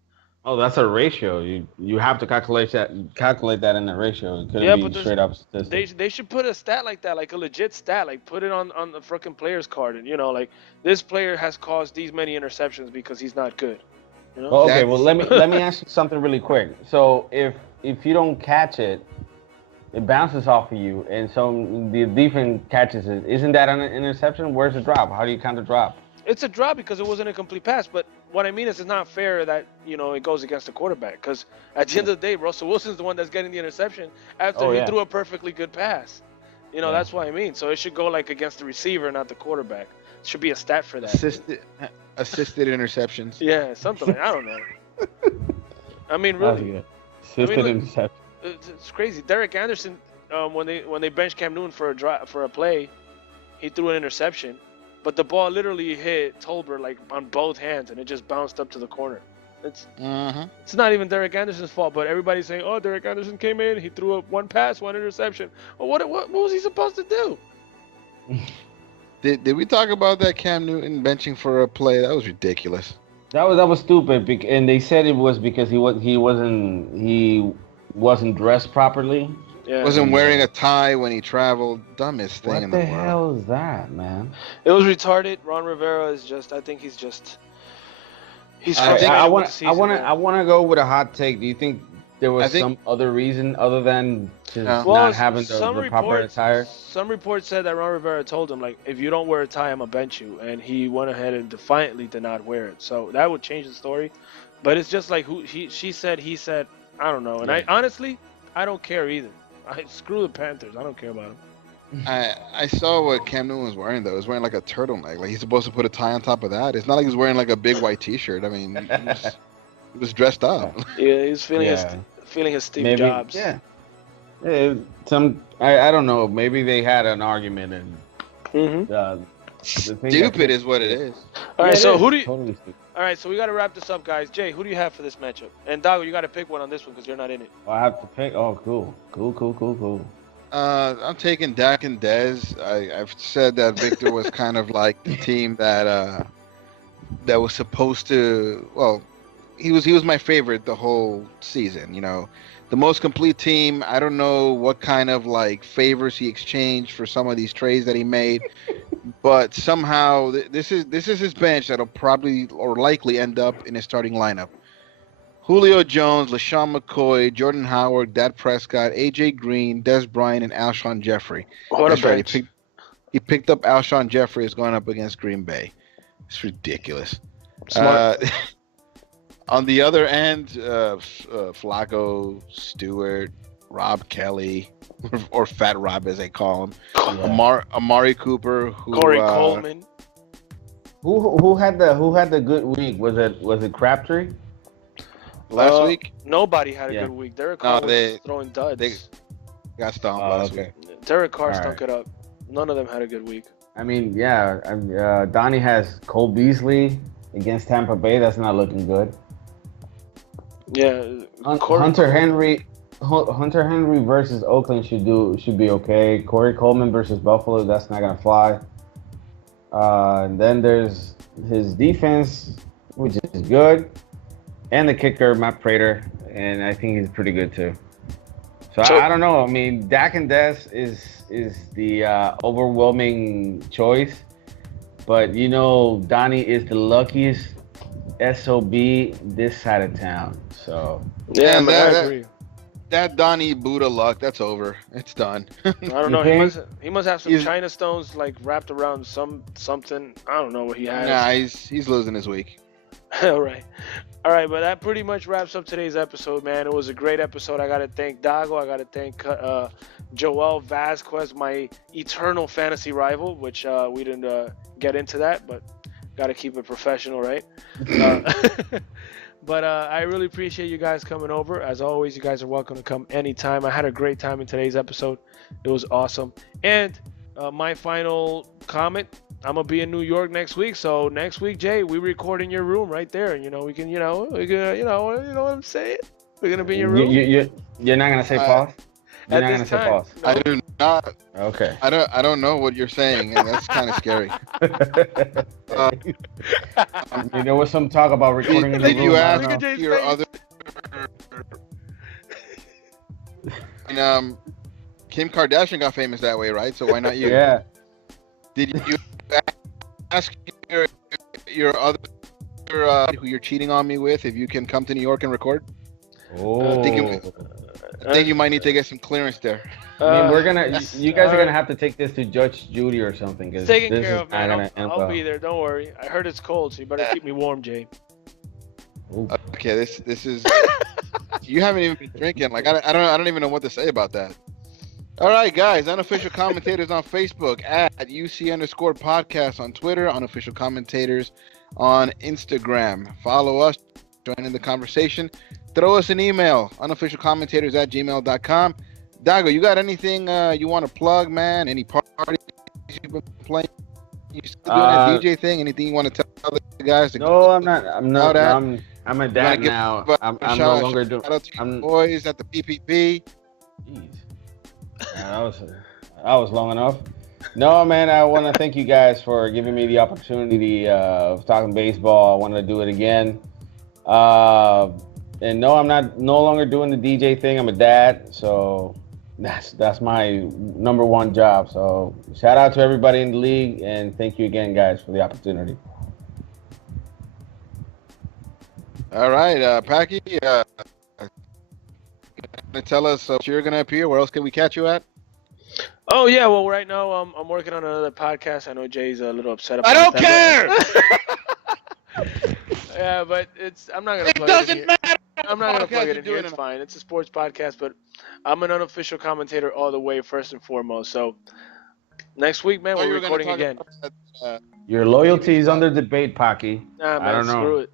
Oh, that's a ratio. You have to calculate that in the ratio. It couldn't be straight up statistics. They should put a stat like that, like a legit stat, like put it on the freaking player's card, and like this player has caused these many interceptions because he's not good. You know? Well, okay, well let me ask you something really quick. So if you don't catch it, it bounces off of you, and so the defense catches it. Isn't that an interception? Where's the drop? How do you count the drop? It's a drop because it wasn't a complete pass, but what I mean is it's not fair that it goes against the quarterback because at the end of the day, Russell Wilson's the one that's getting the interception after he threw a perfectly good pass. That's what I mean. So it should go like against the receiver, not the quarterback. It should be a stat for that. assisted interceptions. Yeah, something like I don't know. I mean, really. Assisted interception. It's crazy. Derek Anderson, when they benched Cam Newton for a play, he threw an interception, but the ball literally hit Tolbert like on both hands, and it just bounced up to the corner. It's not even Derek Anderson's fault, but everybody's saying, "Oh, Derek Anderson came in, he threw up one pass, one interception." Well, what was he supposed to do? Did we talk about that Cam Newton benching for a play? That was ridiculous. That was stupid, and they said it was because he wasn't dressed properly. Yeah. Wasn't wearing a tie when he traveled. Dumbest thing in the world. What the hell is that, man? It was retarded. Ron Rivera is just. I think he's just. He's. I want to go with a hot take. Do you think there was some other reason other than just not having the proper attire? Some reports said that Ron Rivera told him, like, if you don't wear a tie, I'm going to bench you. And he went ahead and defiantly did not wear it. So that would change the story. But it's just like she said, he said, I don't know. And I honestly, I don't care either. Screw the Panthers. I don't care about them. I saw what Cam Newton was wearing, though. He was wearing like a turtleneck. Like, he's supposed to put a tie on top of that. It's not like he's wearing like a big white T-shirt. I mean, he was dressed up. Yeah, he's feeling his Steve Jobs. Yeah. I don't know. Maybe they had an argument and stupid is what it is. All right, so who do All right, so we got to wrap this up, guys. Jay, who do you have for this matchup? And Dago, you got to pick one on this one because you're not in it. I have to pick. Oh, cool. I'm taking Dak and Dez. I've said that Victor was kind of like the team that was supposed to. Well, he was my favorite the whole season. You know, the most complete team. I don't know what kind of like favors he exchanged for some of these trades that he made, but somehow this is his bench that'll probably or likely end up in his starting lineup. Julio Jones, LaShawn McCoy, Jordan Howard, Dak Prescott, AJ Green, Des Bryant, and Alshon Jeffrey. What That's a right. bench. He picked up Alshon Jeffrey is going up against Green Bay. It's ridiculous. Smart. On the other end, Flacco, Stewart, Rob Kelly, or Fat Rob as they call him, Amari Cooper, Corey Coleman. Who had the good week? Was it Crabtree? Last week? Nobody had a good week. Derek Carr was throwing duds. They got stomped last week. Derek Carr stunk it up. None of them had a good week. I mean, yeah. Donnie has Cole Beasley against Tampa Bay. That's not looking good. Yeah. Hunter Henry versus Oakland should be okay. Corey Coleman versus Buffalo. That's not gonna fly. And then there's his defense, which is good. And the kicker, Matt Prater, and I think he's pretty good too. So I don't know. I mean, Dak and Des is the overwhelming choice, but you know, Donnie is the luckiest SOB this side of town. So yeah, man, I agree. That Donnie Buddha luck, that's over. It's done. I don't know. He must have some China stones like wrapped around something. I don't know what he has. Nah, he's losing this week. All right, but that pretty much wraps up today's episode, man. It was a great episode. I got to thank Dago. I got to thank Joel Vasquez, my eternal fantasy rival, which we didn't get into that, but got to keep it professional, right? But I really appreciate you guys coming over. As always, you guys are welcome to come anytime. I had a great time in today's episode. It was awesome. And my final comment, I'm going to be in New York next week. So next week, Jay, we record in your room right there. You know, we can, you know what I'm saying? We're going to be in your room. You're not going to say pause? You're not going to say pause? No. I do not. Okay. I don't know what you're saying, and that's kind of scary. There was some talk about recording in the room. Did you ask your other... And Kim Kardashian got famous that way, right? So why not you? Yeah. Did you ask your other who you're cheating on me with if you can come to New York and record? Oh. I think you might need to get some clearance there. I mean, you guys are gonna have to take this to Judge Judy or something. It's taken care of, man. I'll be there. Don't worry. I heard it's cold, so you better keep me warm, Jay. Okay, this is. You haven't even been drinking. Like I don't even know what to say about that. All right, guys. Unofficial Commentators on Facebook at UC_podcast on Twitter. Unofficial Commentators on Instagram. Follow us. Join in the conversation. Throw us an email. Unofficialcommentators@gmail.com. Dago, you got anything you want to plug, man? Any parties you've been playing? You still doing that DJ thing? Anything you want to tell the guys? No, I'm not. I'm a dad now. I'm no longer doing. Shout out to your boys at the PPP. Jeez. Yeah, that was long enough. No, man, I want to thank you guys for giving me the opportunity of talking baseball. I want to do it again. And no, I'm no longer doing the DJ thing. I'm a dad, so that's my number one job. So shout out to everybody in the league, and thank you again, guys, for the opportunity. All right, Packy, tell us if you're going to appear. Where else can we catch you at? Oh, yeah. Well, right now I'm working on another podcast. I know Jay's a little upset about I don't care! Yeah, but I'm not going to plug it in here. I'm not going to plug it in here. It's fine. It's a sports podcast, but I'm an unofficial commentator all the way, first and foremost. So next week, man, we're recording again. Your loyalty is under debate, Paki. Nah, man, I don't know. Screw it.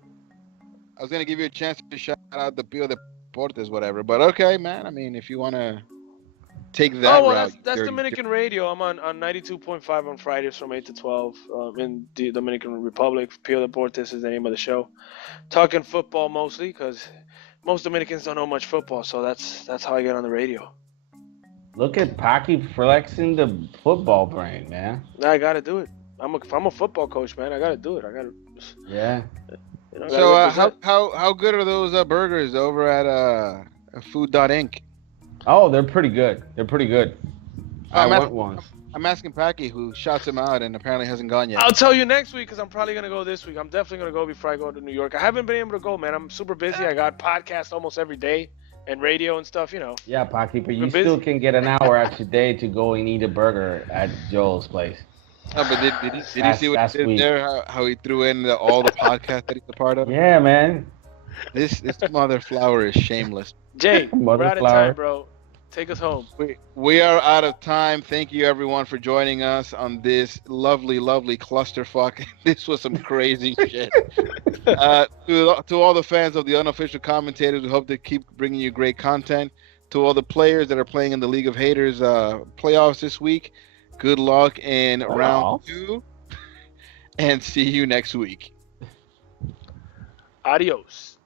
I was going to give you a chance to shout out the Pio Deportes, whatever. But okay, man. I mean, if you want to take that Oh well, route. that's you're- Dominican radio. I'm on 92.5 on Fridays from 8 to 12 in the Dominican Republic. Pio Deportes is the name of the show. Talking football mostly because most Dominicans don't know much football, so that's how I get on the radio. Look at Pocky flexing the football brain, man. I gotta do it. If I'm a football coach, man, I gotta do it. I gotta. Yeah. You know, So gotta how good are those burgers over at Food.Inc? Oh, they're pretty good. They're pretty good. I went once. I'm asking Packy, who shots him out and apparently hasn't gone yet. I'll tell you next week because I'm probably gonna go this week. I'm definitely gonna go before I go to New York. I haven't been able to go, man. I'm super busy. I got podcasts almost every day and radio and stuff. You know. Yeah, Pocky, but you We're busy. still can get an hour out your day to go and eat a burger at Joel's place. No, but did you see what he did there? How he threw in all the podcasts that he's a part of? Yeah, man. This mother flower is shameless. Jay, we're out of Motherflower. time, bro. Take us home. We are out of time. Thank you everyone for joining us on this lovely clusterfuck. This was some crazy shit. To all the fans of the Unofficial Commentators, we hope to keep bringing you great content. To all the players that are playing in the League of Haters playoffs this week, good luck in round 2, and see you next week. Adios.